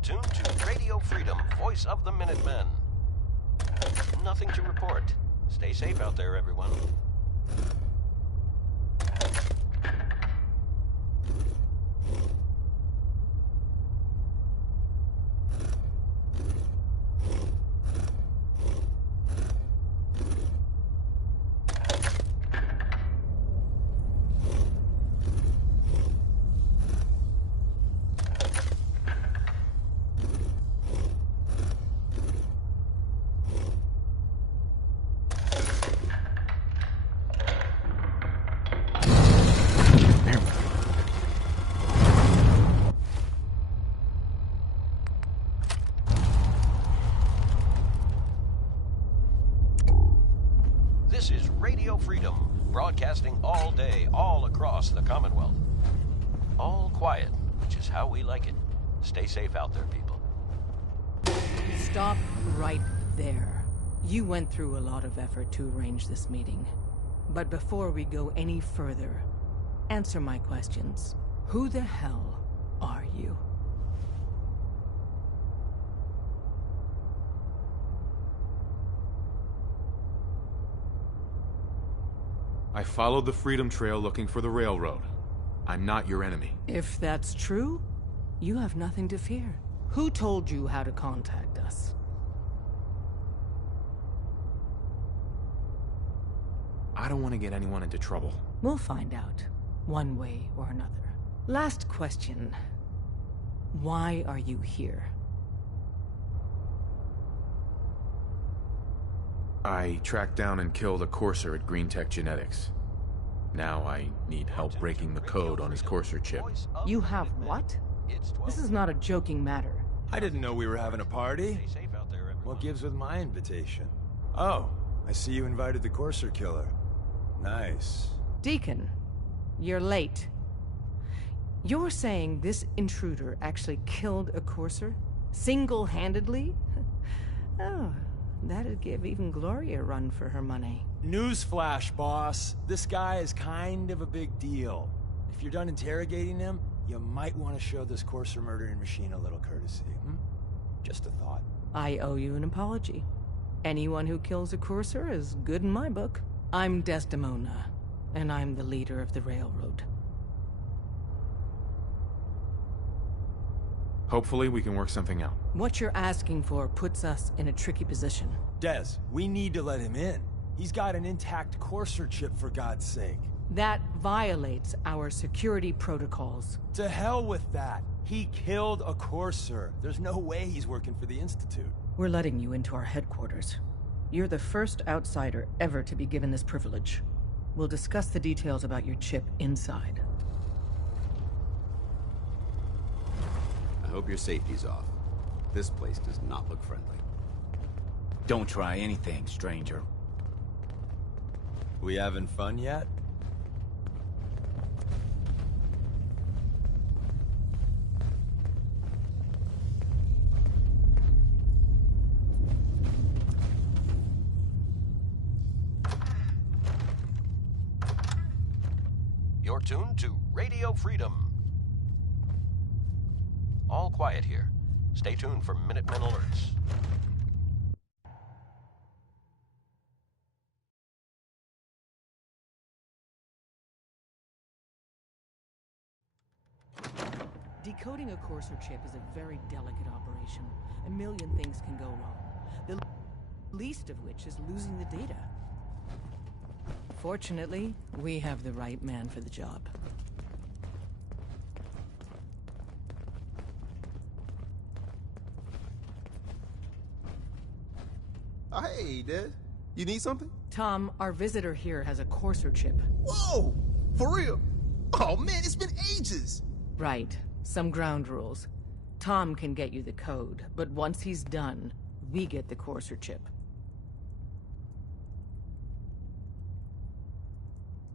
tuned to Radio Freedom, voice of the Minutemen. Nothing to report. Stay safe out there, everyone. This is Radio Freedom, broadcasting all day, all across the Commonwealth. All quiet, which is how we like it. Stay safe out there, people. Stop right there. You went through a lot of effort to arrange this meeting. But before we go any further, answer my questions. Who the hell are you? I followed the Freedom Trail looking for the railroad. I'm not your enemy. If that's true, you have nothing to fear. Who told you how to contact us? I don't want to get anyone into trouble. We'll find out, one way or another. Last question. Why are you here? I tracked down and killed a courser at Green Tech Genetics. Now I need help breaking the code on his courser chip. You have what? This is not a joking matter. I didn't know we were having a party. What gives with my invitation? Oh, I see you invited the courser killer. Nice. Deacon, you're late. You're saying this intruder actually killed a courser? Single-handedly? Oh, that'd give even Gloria a run for her money. Newsflash, boss. This guy is kind of a big deal. If you're done interrogating him, you might want to show this courser murdering machine a little courtesy, Just a thought. I owe you an apology. Anyone who kills a courser is good in my book. I'm Desdemona, and I'm the leader of the railroad. Hopefully we can work something out. What you're asking for puts us in a tricky position. Des, we need to let him in. He's got an intact courser chip, for God's sake. That violates our security protocols. To hell with that. He killed a courser. There's no way he's working for the Institute. We're letting you into our headquarters. You're the first outsider ever to be given this privilege. We'll discuss the details about your chip inside. I hope your safety's off. This place does not look friendly. Don't try anything, stranger. We having fun yet? You're tuned to Radio Freedom. All quiet here. Stay tuned for Minutemen alerts. Decoding a courser chip is a very delicate operation. A million things can go wrong. The least of which is losing the data. Fortunately, we have the right man for the job. Hey, Des. You need something? Tom, our visitor here has a courser chip. Whoa! For real? Oh man, it's been ages! Right. Some ground rules. Tom can get you the code, but once he's done, we get the courser chip.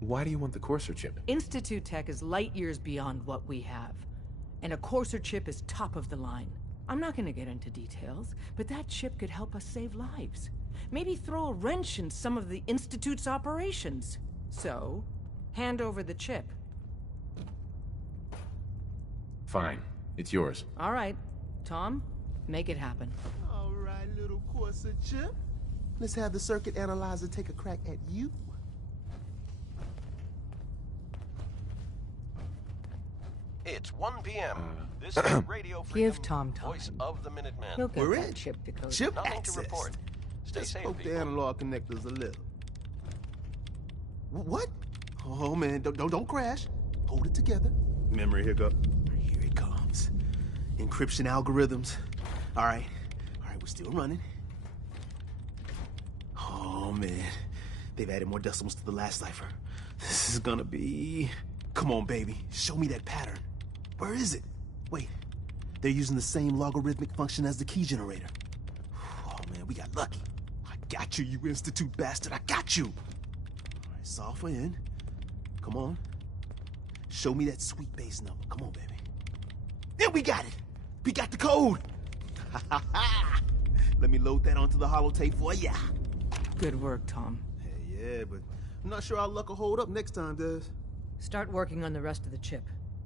Why do you want the courser chip? Institute tech is light years beyond what we have. And a courser chip is top of the line. I'm not gonna get into details, but that chip could help us save lives. Maybe throw a wrench in some of the Institute's operations. So, hand over the chip. Fine. It's yours. All right. Tom, make it happen. All right, little Corsa chip. Let's have the circuit analyzer take a crack at you. It's 1 p.m. This is Radio Freedom, Give Tom time. Voice of the Minutemen. He'll get We're that in. chip decoded. Chip Nothing access. to report. Stay Let's safe, poke the people. analog connectors a little. What? Oh man, don't crash. Hold it together. Memory hiccup. Here it comes. Encryption algorithms. All right, we're still running. Oh man, they've added more decimals to the last cipher. This is gonna be... Come on, baby, show me that pattern. Where is it? Wait, they're using the same logarithmic function as the key generator. Oh man, we got lucky. I got you, you Institute bastard, I got you. All right, solve for N. Come on. Show me that sweet base number. Come on, baby. Yeah, we got it. We got the code. Let me load that onto the holotape for ya. Good work, Tom. Hey, yeah, but I'm not sure our luck will hold up next time, Des. Start working on the rest of the chip.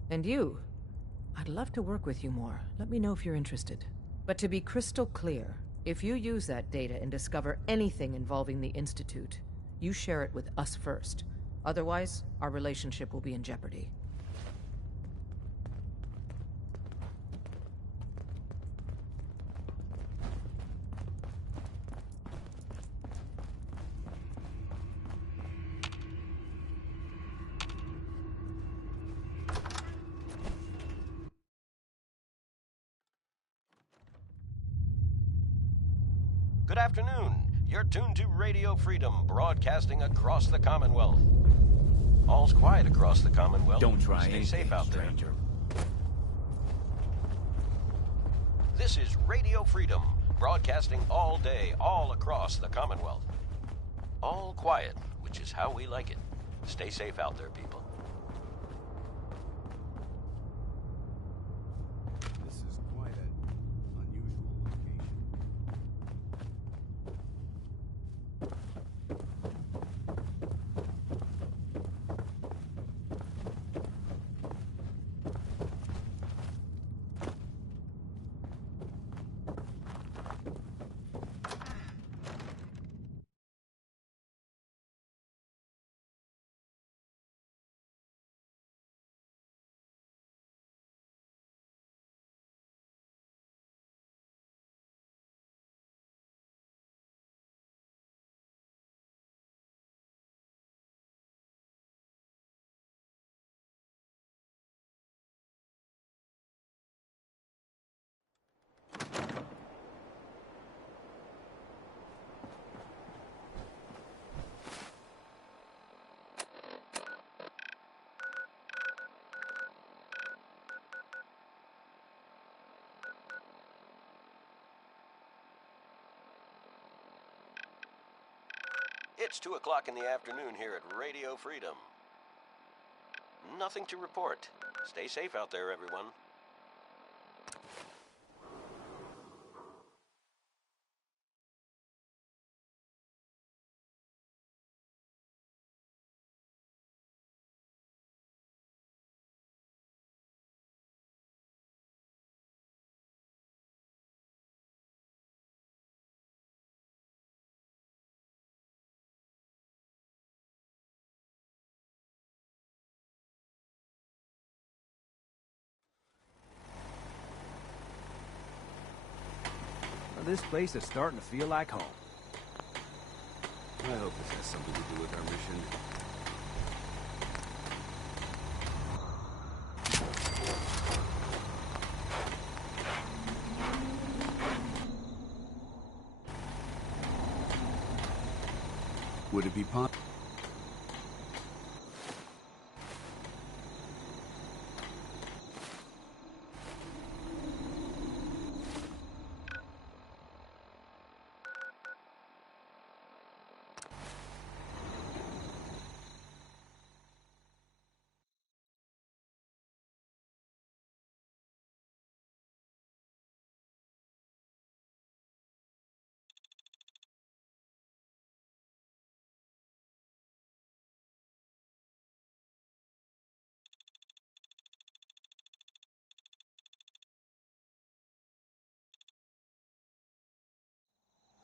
And you, I'd love to work with you more. Let me know if you're interested. But to be crystal clear, if you use that data and discover anything involving the Institute, you share it with us first. Otherwise, our relationship will be in jeopardy. Good afternoon. You're tuned to Radio Freedom, broadcasting across the Commonwealth. All's quiet across the Commonwealth. Don't try Stay anything, safe out stranger. there. This is Radio Freedom, broadcasting all day, all across the Commonwealth. All quiet, which is how we like it. Stay safe out there, people. This is quite an unusual location. It's 2 o'clock in the afternoon here at Radio Freedom. Nothing to report. Stay safe out there, everyone. Well, this place is starting to feel like home. I hope this has something to do with our mission. Would it be possible?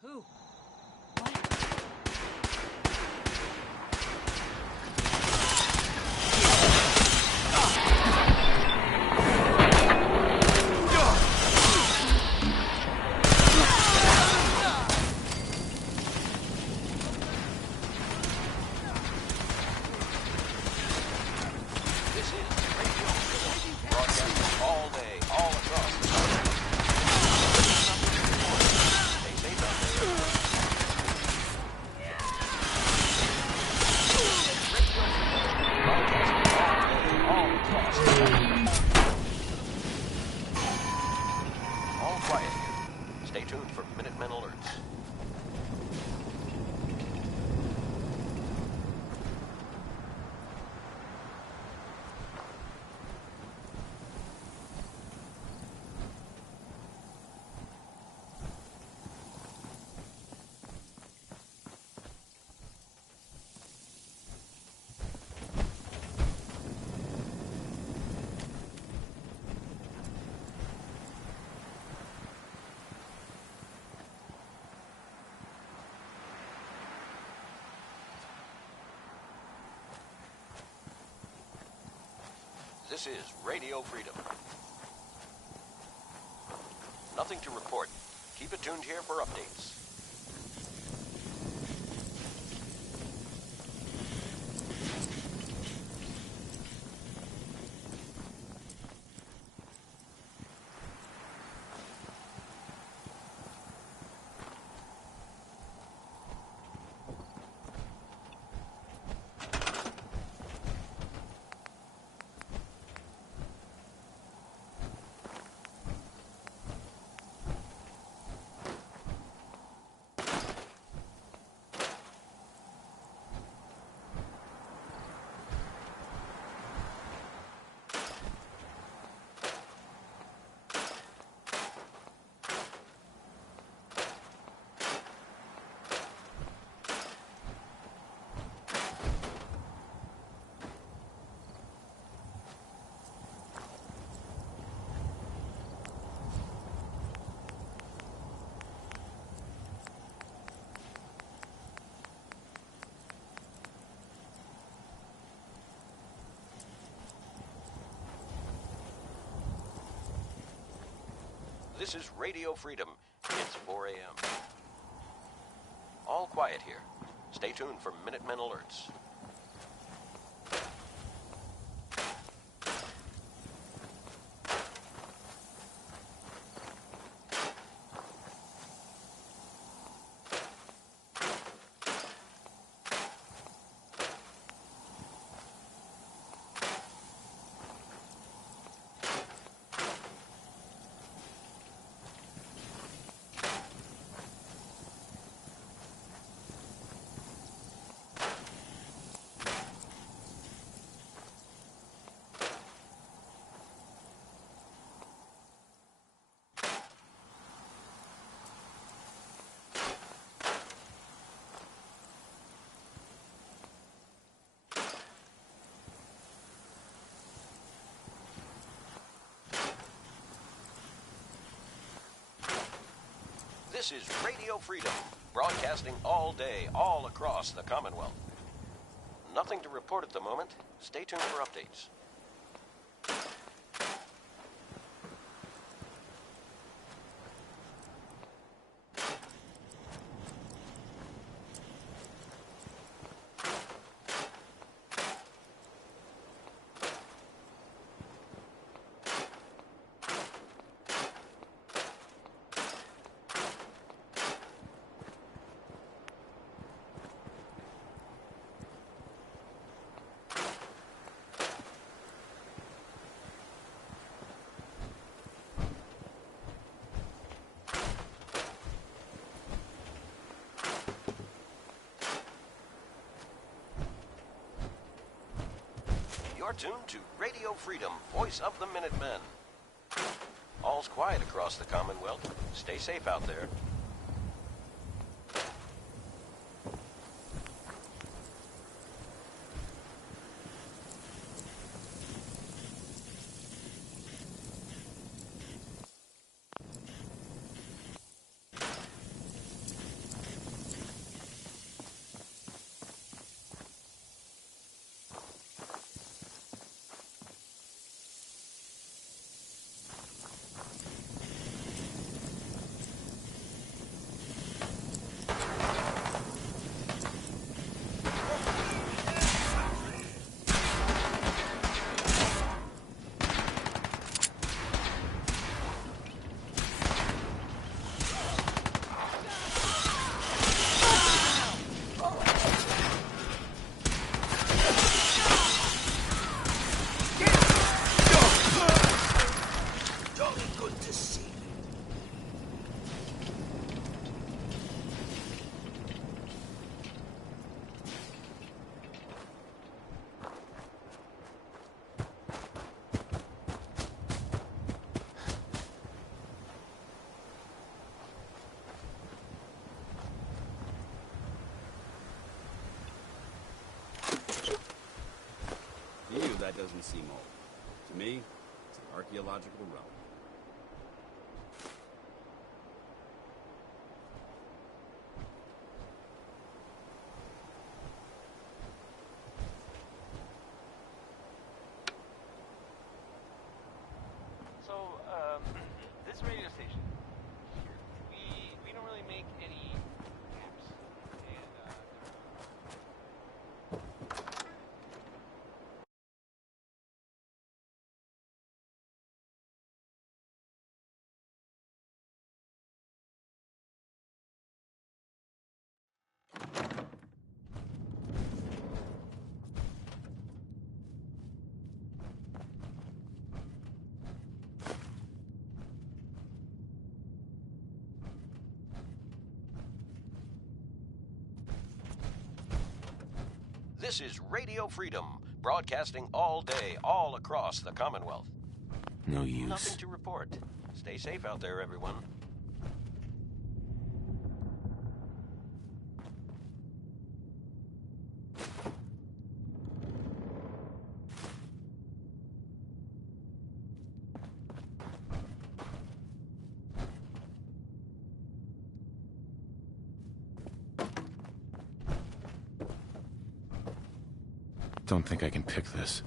Who? All quiet here. Stay tuned for Minutemen alerts. This is Radio Freedom. Nothing to report. Keep it tuned here for updates. This is Radio Freedom. It's 4 a.m. All quiet here. Stay tuned for Minutemen alerts. This is Radio Freedom, broadcasting all day, all across the Commonwealth. Nothing to report at the moment. Stay tuned for updates. You're tuned to Radio Freedom, voice of the Minutemen. All's quiet across the Commonwealth. Stay safe out there. That doesn't seem old. To me, it's an archaeological relic. So, this radio station here, we don't really make any apps. And, This is Radio Freedom, broadcasting all day, all across the Commonwealth. No use. Nothing to report. Stay safe out there, everyone. Don't think I can pick this.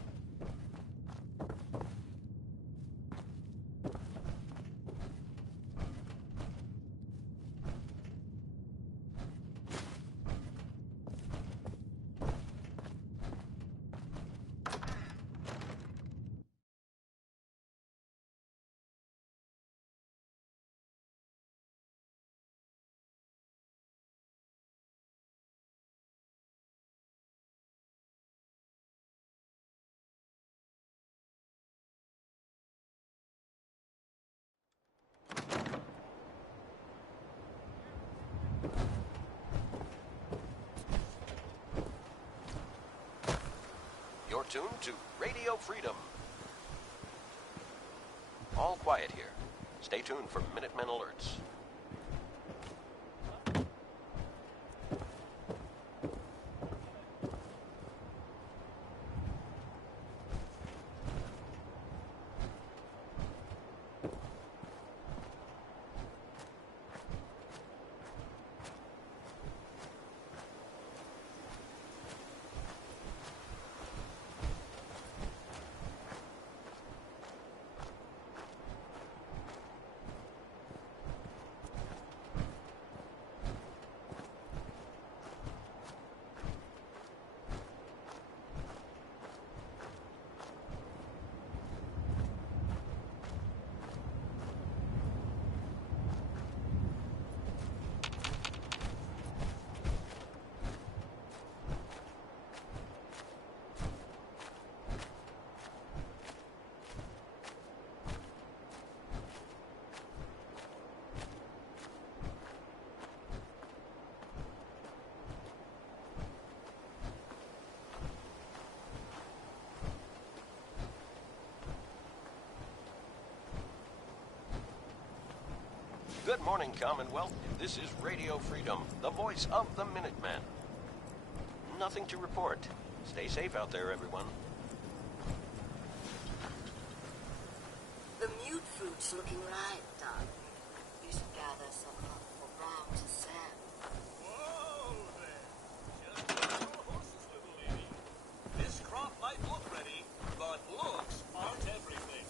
You're tuned to Radio Freedom. All quiet here. Stay tuned for Minutemen alerts. Good morning, Commonwealth. This is Radio Freedom, the voice of the Minutemen. Nothing to report. Stay safe out there, everyone. The mute fruit's looking ripe, darling. You should gather some up for Brown to sell. Whoa there! Just hold your horses, little lady. This crop might look ready, but looks aren't everything.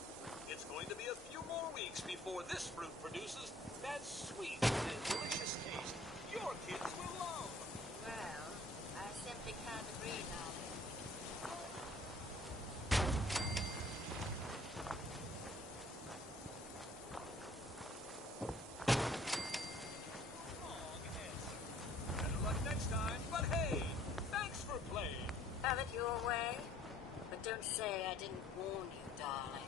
It's going to be a few more weeks before this fruit produces that sweet and delicious taste your kids will love. Well, I simply can't agree, darling. Better luck next time, but hey, thanks for playing. Have it your way, but don't say I didn't warn you, darling.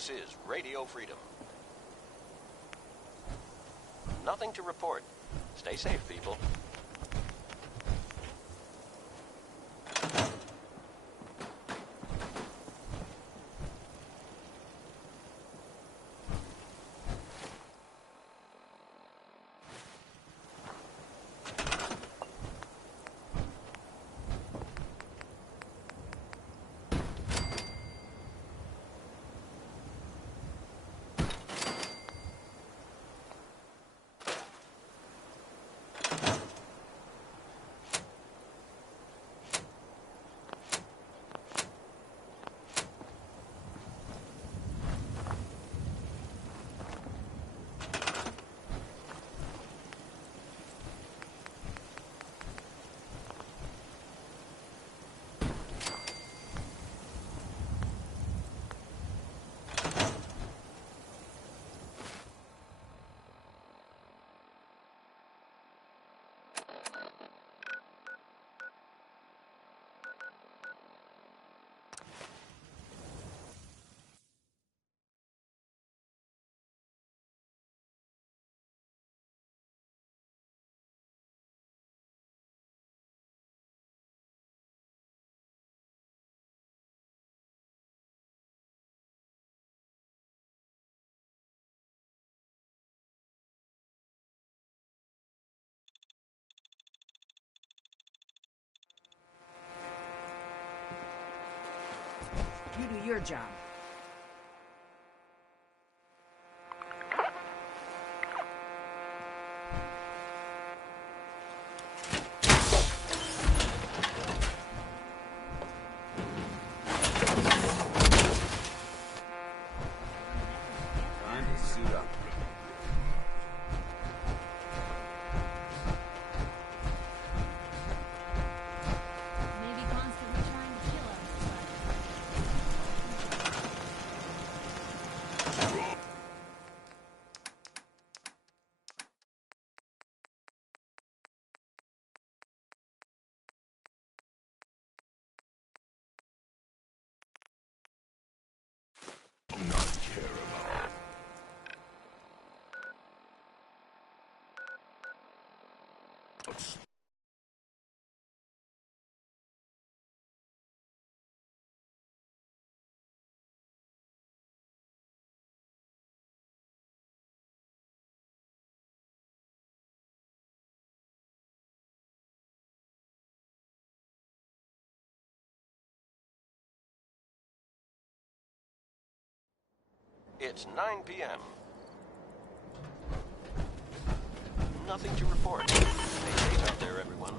This is Radio Freedom. Nothing to report. Stay safe, people. You do your job. Time to suit up. Maybe constantly trying to kill us. Not care about. It's 9 p.m. Nothing to report. Stay safe out there, everyone.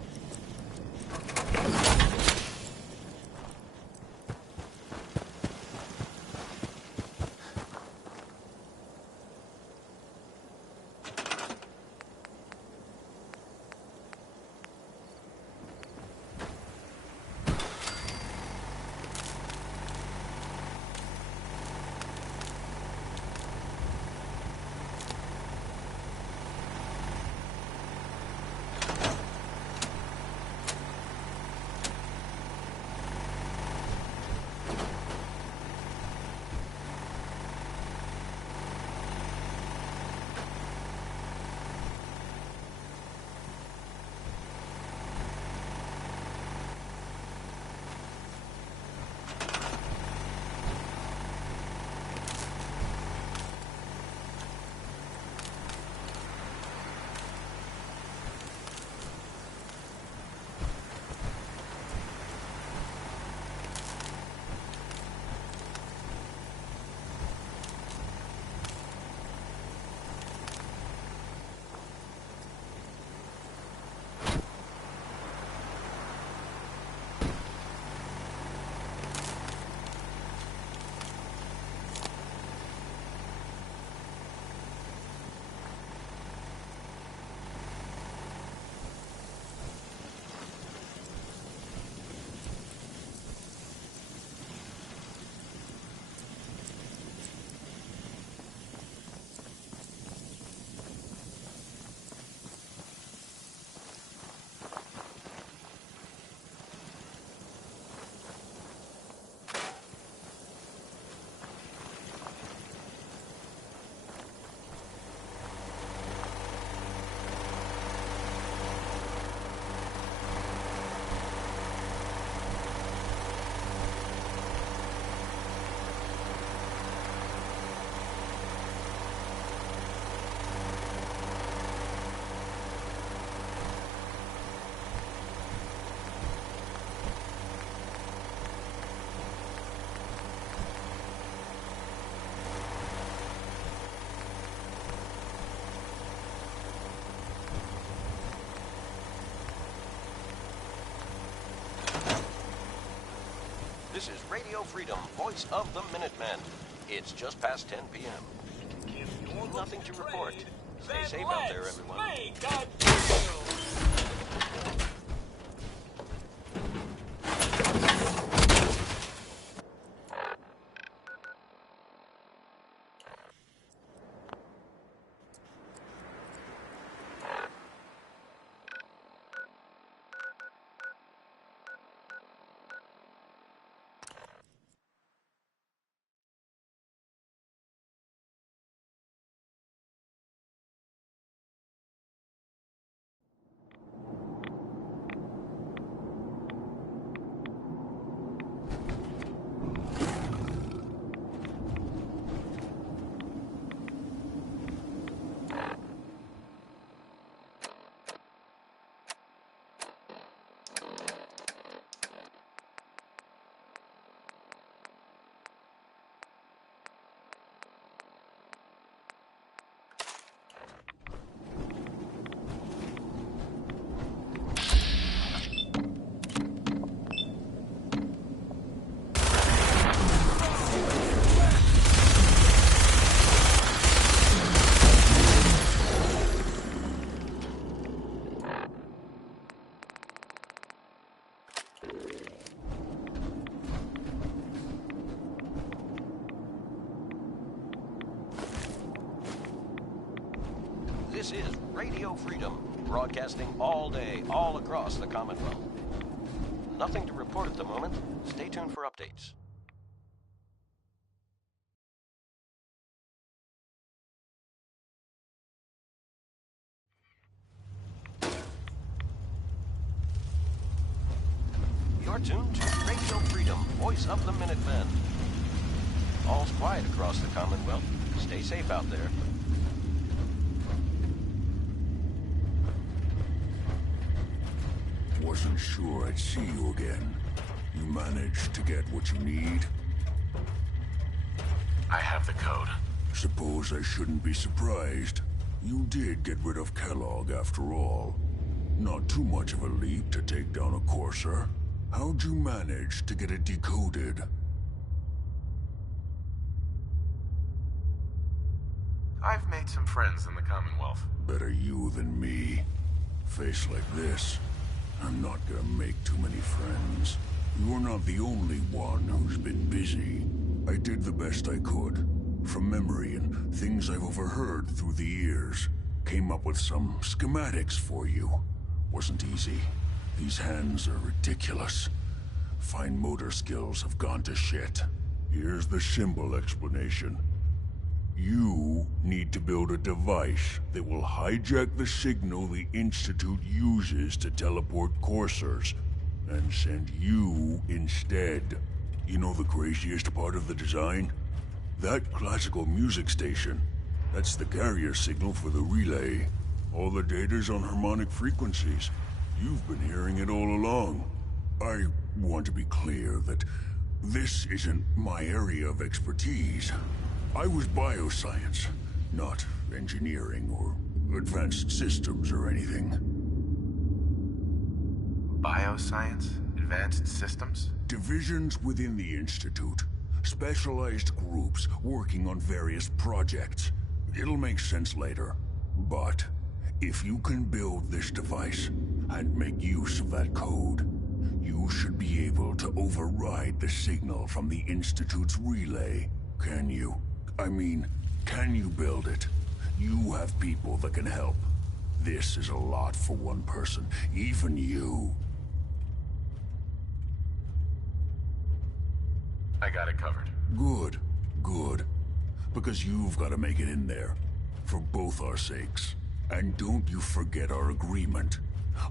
This is Radio Freedom, voice of the Minutemen. It's just past 10 p.m. Nothing to report. Stay safe out there, everyone. This is Radio Freedom, broadcasting all day, all across the Commonwealth. Nothing to report at the moment. Stay tuned for updates. You're tuned to Radio Freedom, voice of the Minutemen. All's quiet across the Commonwealth. Stay safe out there. Wasn't sure I'd see you again. You managed to get what you need? I have the code. Suppose I shouldn't be surprised. You did get rid of Kellogg after all. Not too much of a leap to take down a Courser. How'd you manage to get it decoded? I've made some friends in the Commonwealth. Better you than me. Face like this, I'm not gonna make too many friends. You're not the only one who's been busy. I did the best I could. From memory and things I've overheard through the years. Came up with some schematics for you. Wasn't easy. These hands are ridiculous. Fine motor skills have gone to shit. Here's the symbol explanation. You need to build a device that will hijack the signal the Institute uses to teleport coursers, and send you instead. You know the craziest part of the design? That classical music station. That's the carrier signal for the relay. All the data's on harmonic frequencies. You've been hearing it all along. I want to be clear that this isn't my area of expertise. I was bioscience, not engineering or advanced systems or anything. Bioscience? Advanced systems? Divisions within the Institute. Specialized groups working on various projects. It'll make sense later. But if you can build this device and make use of that code, you should be able to override the signal from the Institute's relay. Can you? I mean, can you build it? You have people that can help. This is a lot for one person, even you. I got it covered. Good, good. Because you've got to make it in there. For both our sakes. And don't you forget our agreement.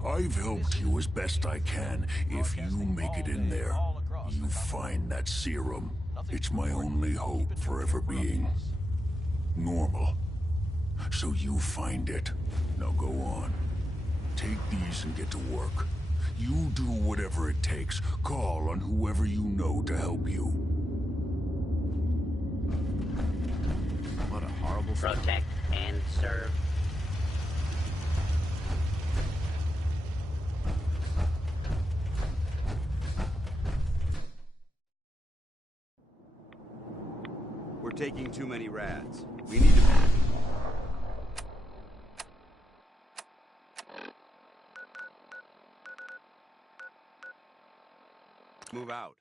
I've helped you as best I can. If you make it in there, you find that serum. It's my only hope for ever being normal. So you find it. Now go on. Take these and get to work. You do whatever it takes. Call on whoever you know to help you. What a horrible... Protect and serve. taking too many rads. We need to... move out.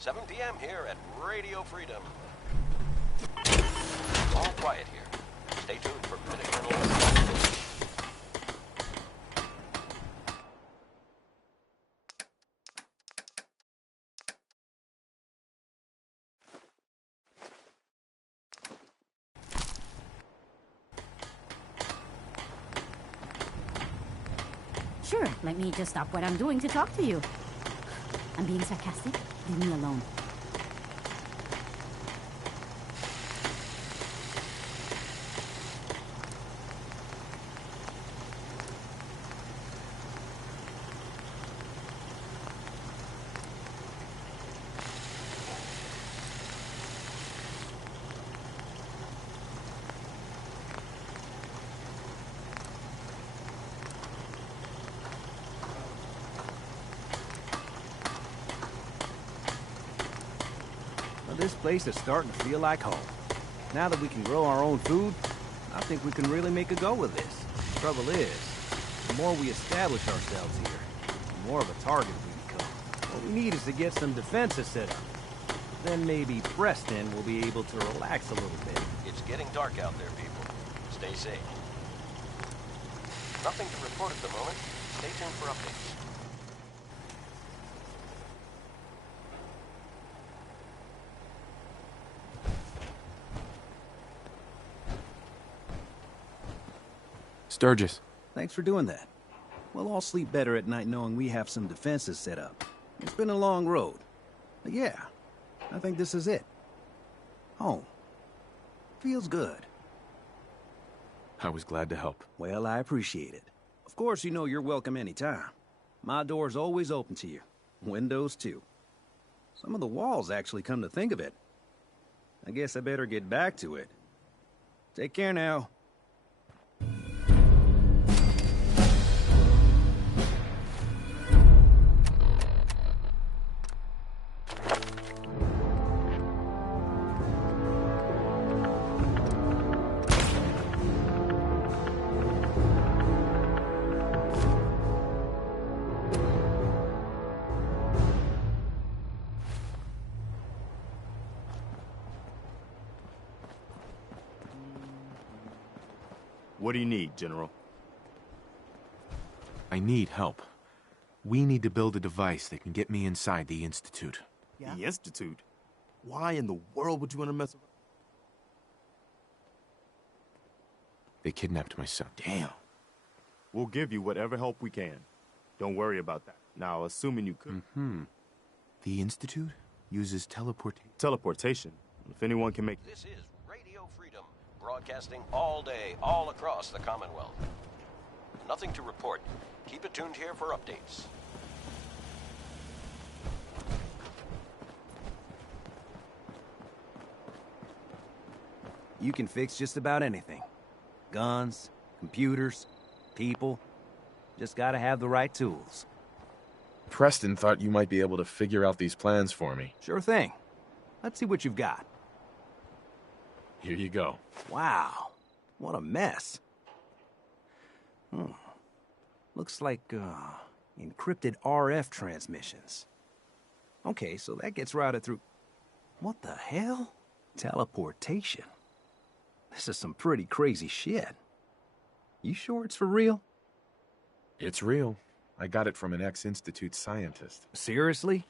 Seven p.m. here at Radio Freedom. All quiet here. Stay tuned for Minute Colonel. Sure, let me just stop what I'm doing to talk to you. I'm being sarcastic. Leave me alone. This place is starting to feel like home. Now that we can grow our own food, I think we can really make a go of this. The trouble is, the more we establish ourselves here, the more of a target we become. What we need is to get some defenses set up. Then maybe Preston will be able to relax a little bit. It's getting dark out there, people. Stay safe. Nothing to report at the moment. Stay tuned for updates. Sturgis. Thanks for doing that. We'll all sleep better at night knowing we have some defenses set up. It's been a long road. But yeah, I think this is it. Home. Feels good. I was glad to help. Well, I appreciate it. Of course, you know you're welcome anytime. My door's always open to you. Windows, too. Some of the walls actually come to think of it. I guess I better get back to it. Take care now. What do you need, General? I need help. We need to build a device that can get me inside the Institute. Yeah? The Institute? Why in the world would you want to mess around? They kidnapped my son. Damn. We'll give you whatever help we can. Don't worry about that. Now, assuming you could... The Institute uses teleportation. Teleportation? If anyone can make... This is Radio Freedom, broadcasting all day, all across the Commonwealth. Nothing to report. Keep it tuned here for updates. You can fix just about anything. Guns, computers, people. Just gotta have the right tools. Preston thought you might be able to figure out these plans for me. Sure thing. Let's see what you've got. Here you go. Wow. What a mess. Looks like, encrypted RF transmissions. Okay, so that gets routed through... What the hell? Teleportation. This is some pretty crazy shit. You sure it's for real? It's real. I got it from an ex-Institute scientist. Seriously?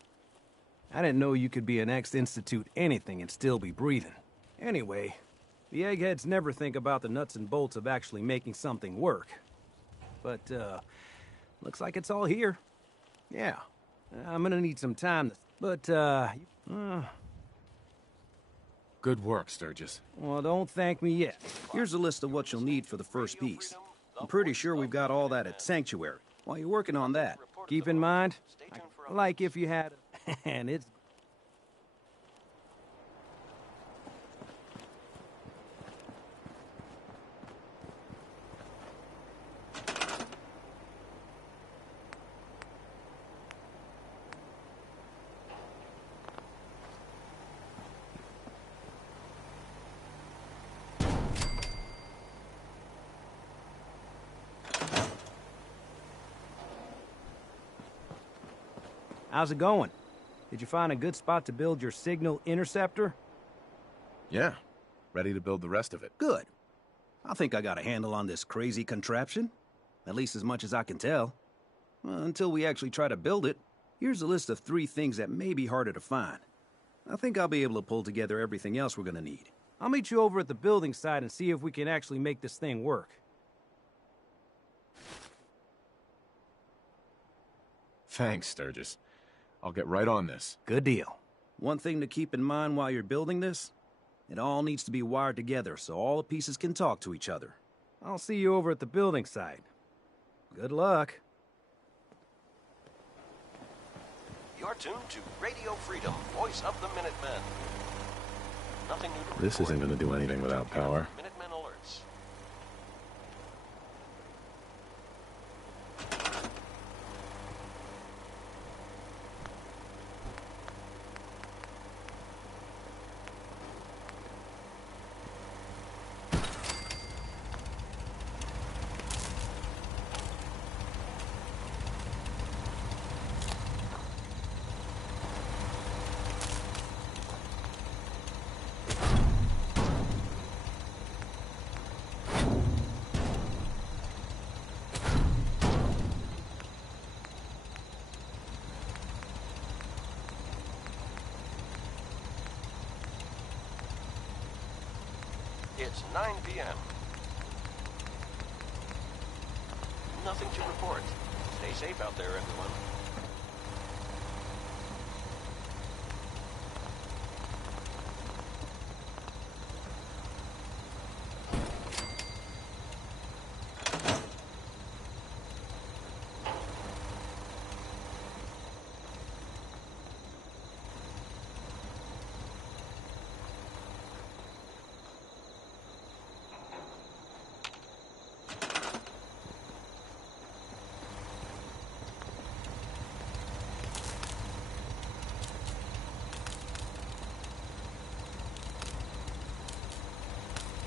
I didn't know you could be an ex-Institute anything and still be breathing. Anyway, the eggheads never think about the nuts and bolts of actually making something work. But, looks like it's all here. Yeah, I'm gonna need some time, but, Good work, Sturgis. Well, don't thank me yet. Here's a list of what you'll need for the first piece. I'm pretty sure we've got all that at Sanctuary. While you're working on that, keep in mind, like if you had... and it's... How's it going? Did you find a good spot to build your signal interceptor? Yeah. Ready to build the rest of it. Good. I think I got a handle on this crazy contraption. At least as much as I can tell. Until we actually try to build it, here's a list of 3 things that may be harder to find. I think I'll be able to pull together everything else we're gonna need. I'll meet you over at the building site and see if we can actually make this thing work. Thanks, Sturgis. I'll get right on this. Good deal. One thing to keep in mind while you're building this, it all needs to be wired together so all the pieces can talk to each other. I'll see you over at the building site. Good luck. You're tuned to Radio Freedom, voice of the Minutemen. Nothing new to This isn't going to do anything without power. Minutemen alerts. It's 9 p.m. Nothing to report. Stay safe out there, everyone.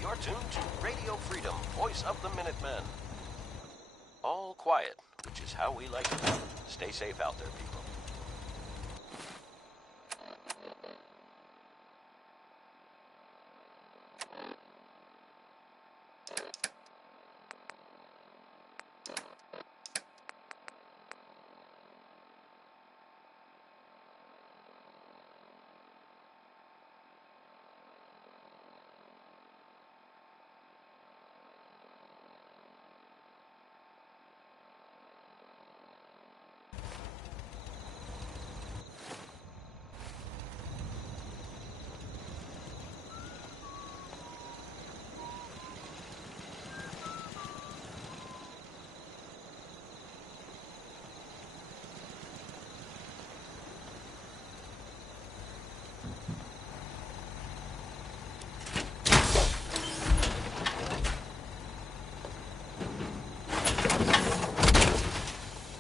You're tuned to Radio Freedom, voice of the Minutemen. All quiet, which is how we like it. Stay safe out there, people.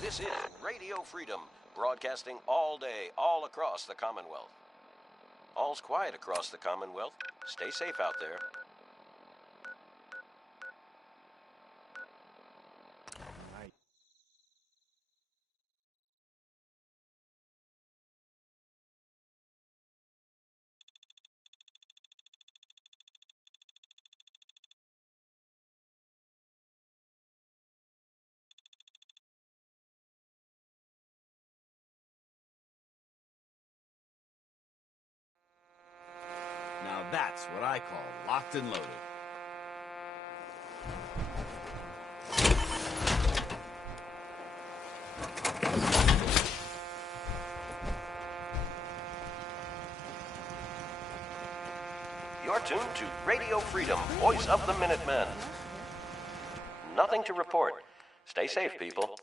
This is Radio Freedom, broadcasting all day, all across the Commonwealth. All's quiet across the Commonwealth. Stay safe out there. Now that's what I call locked and loaded. You're tuned to Radio Freedom, voice of the Minutemen. Nothing to report. Stay safe, people.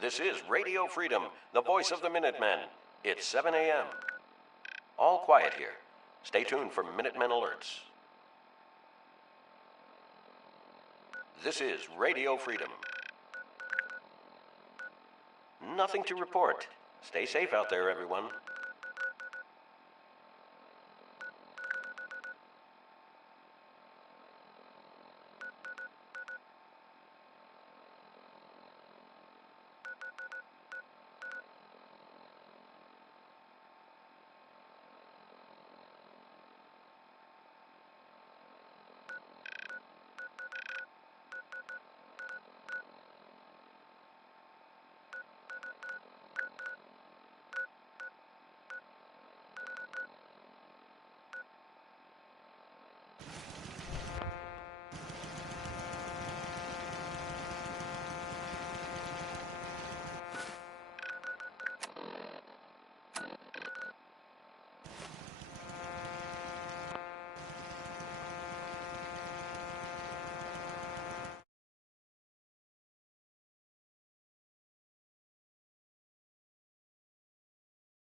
This is Radio Freedom, the voice of the Minutemen. It's 7 a.m. All quiet here. Stay tuned for Minutemen alerts. This is Radio Freedom. Nothing to report. Stay safe out there, everyone.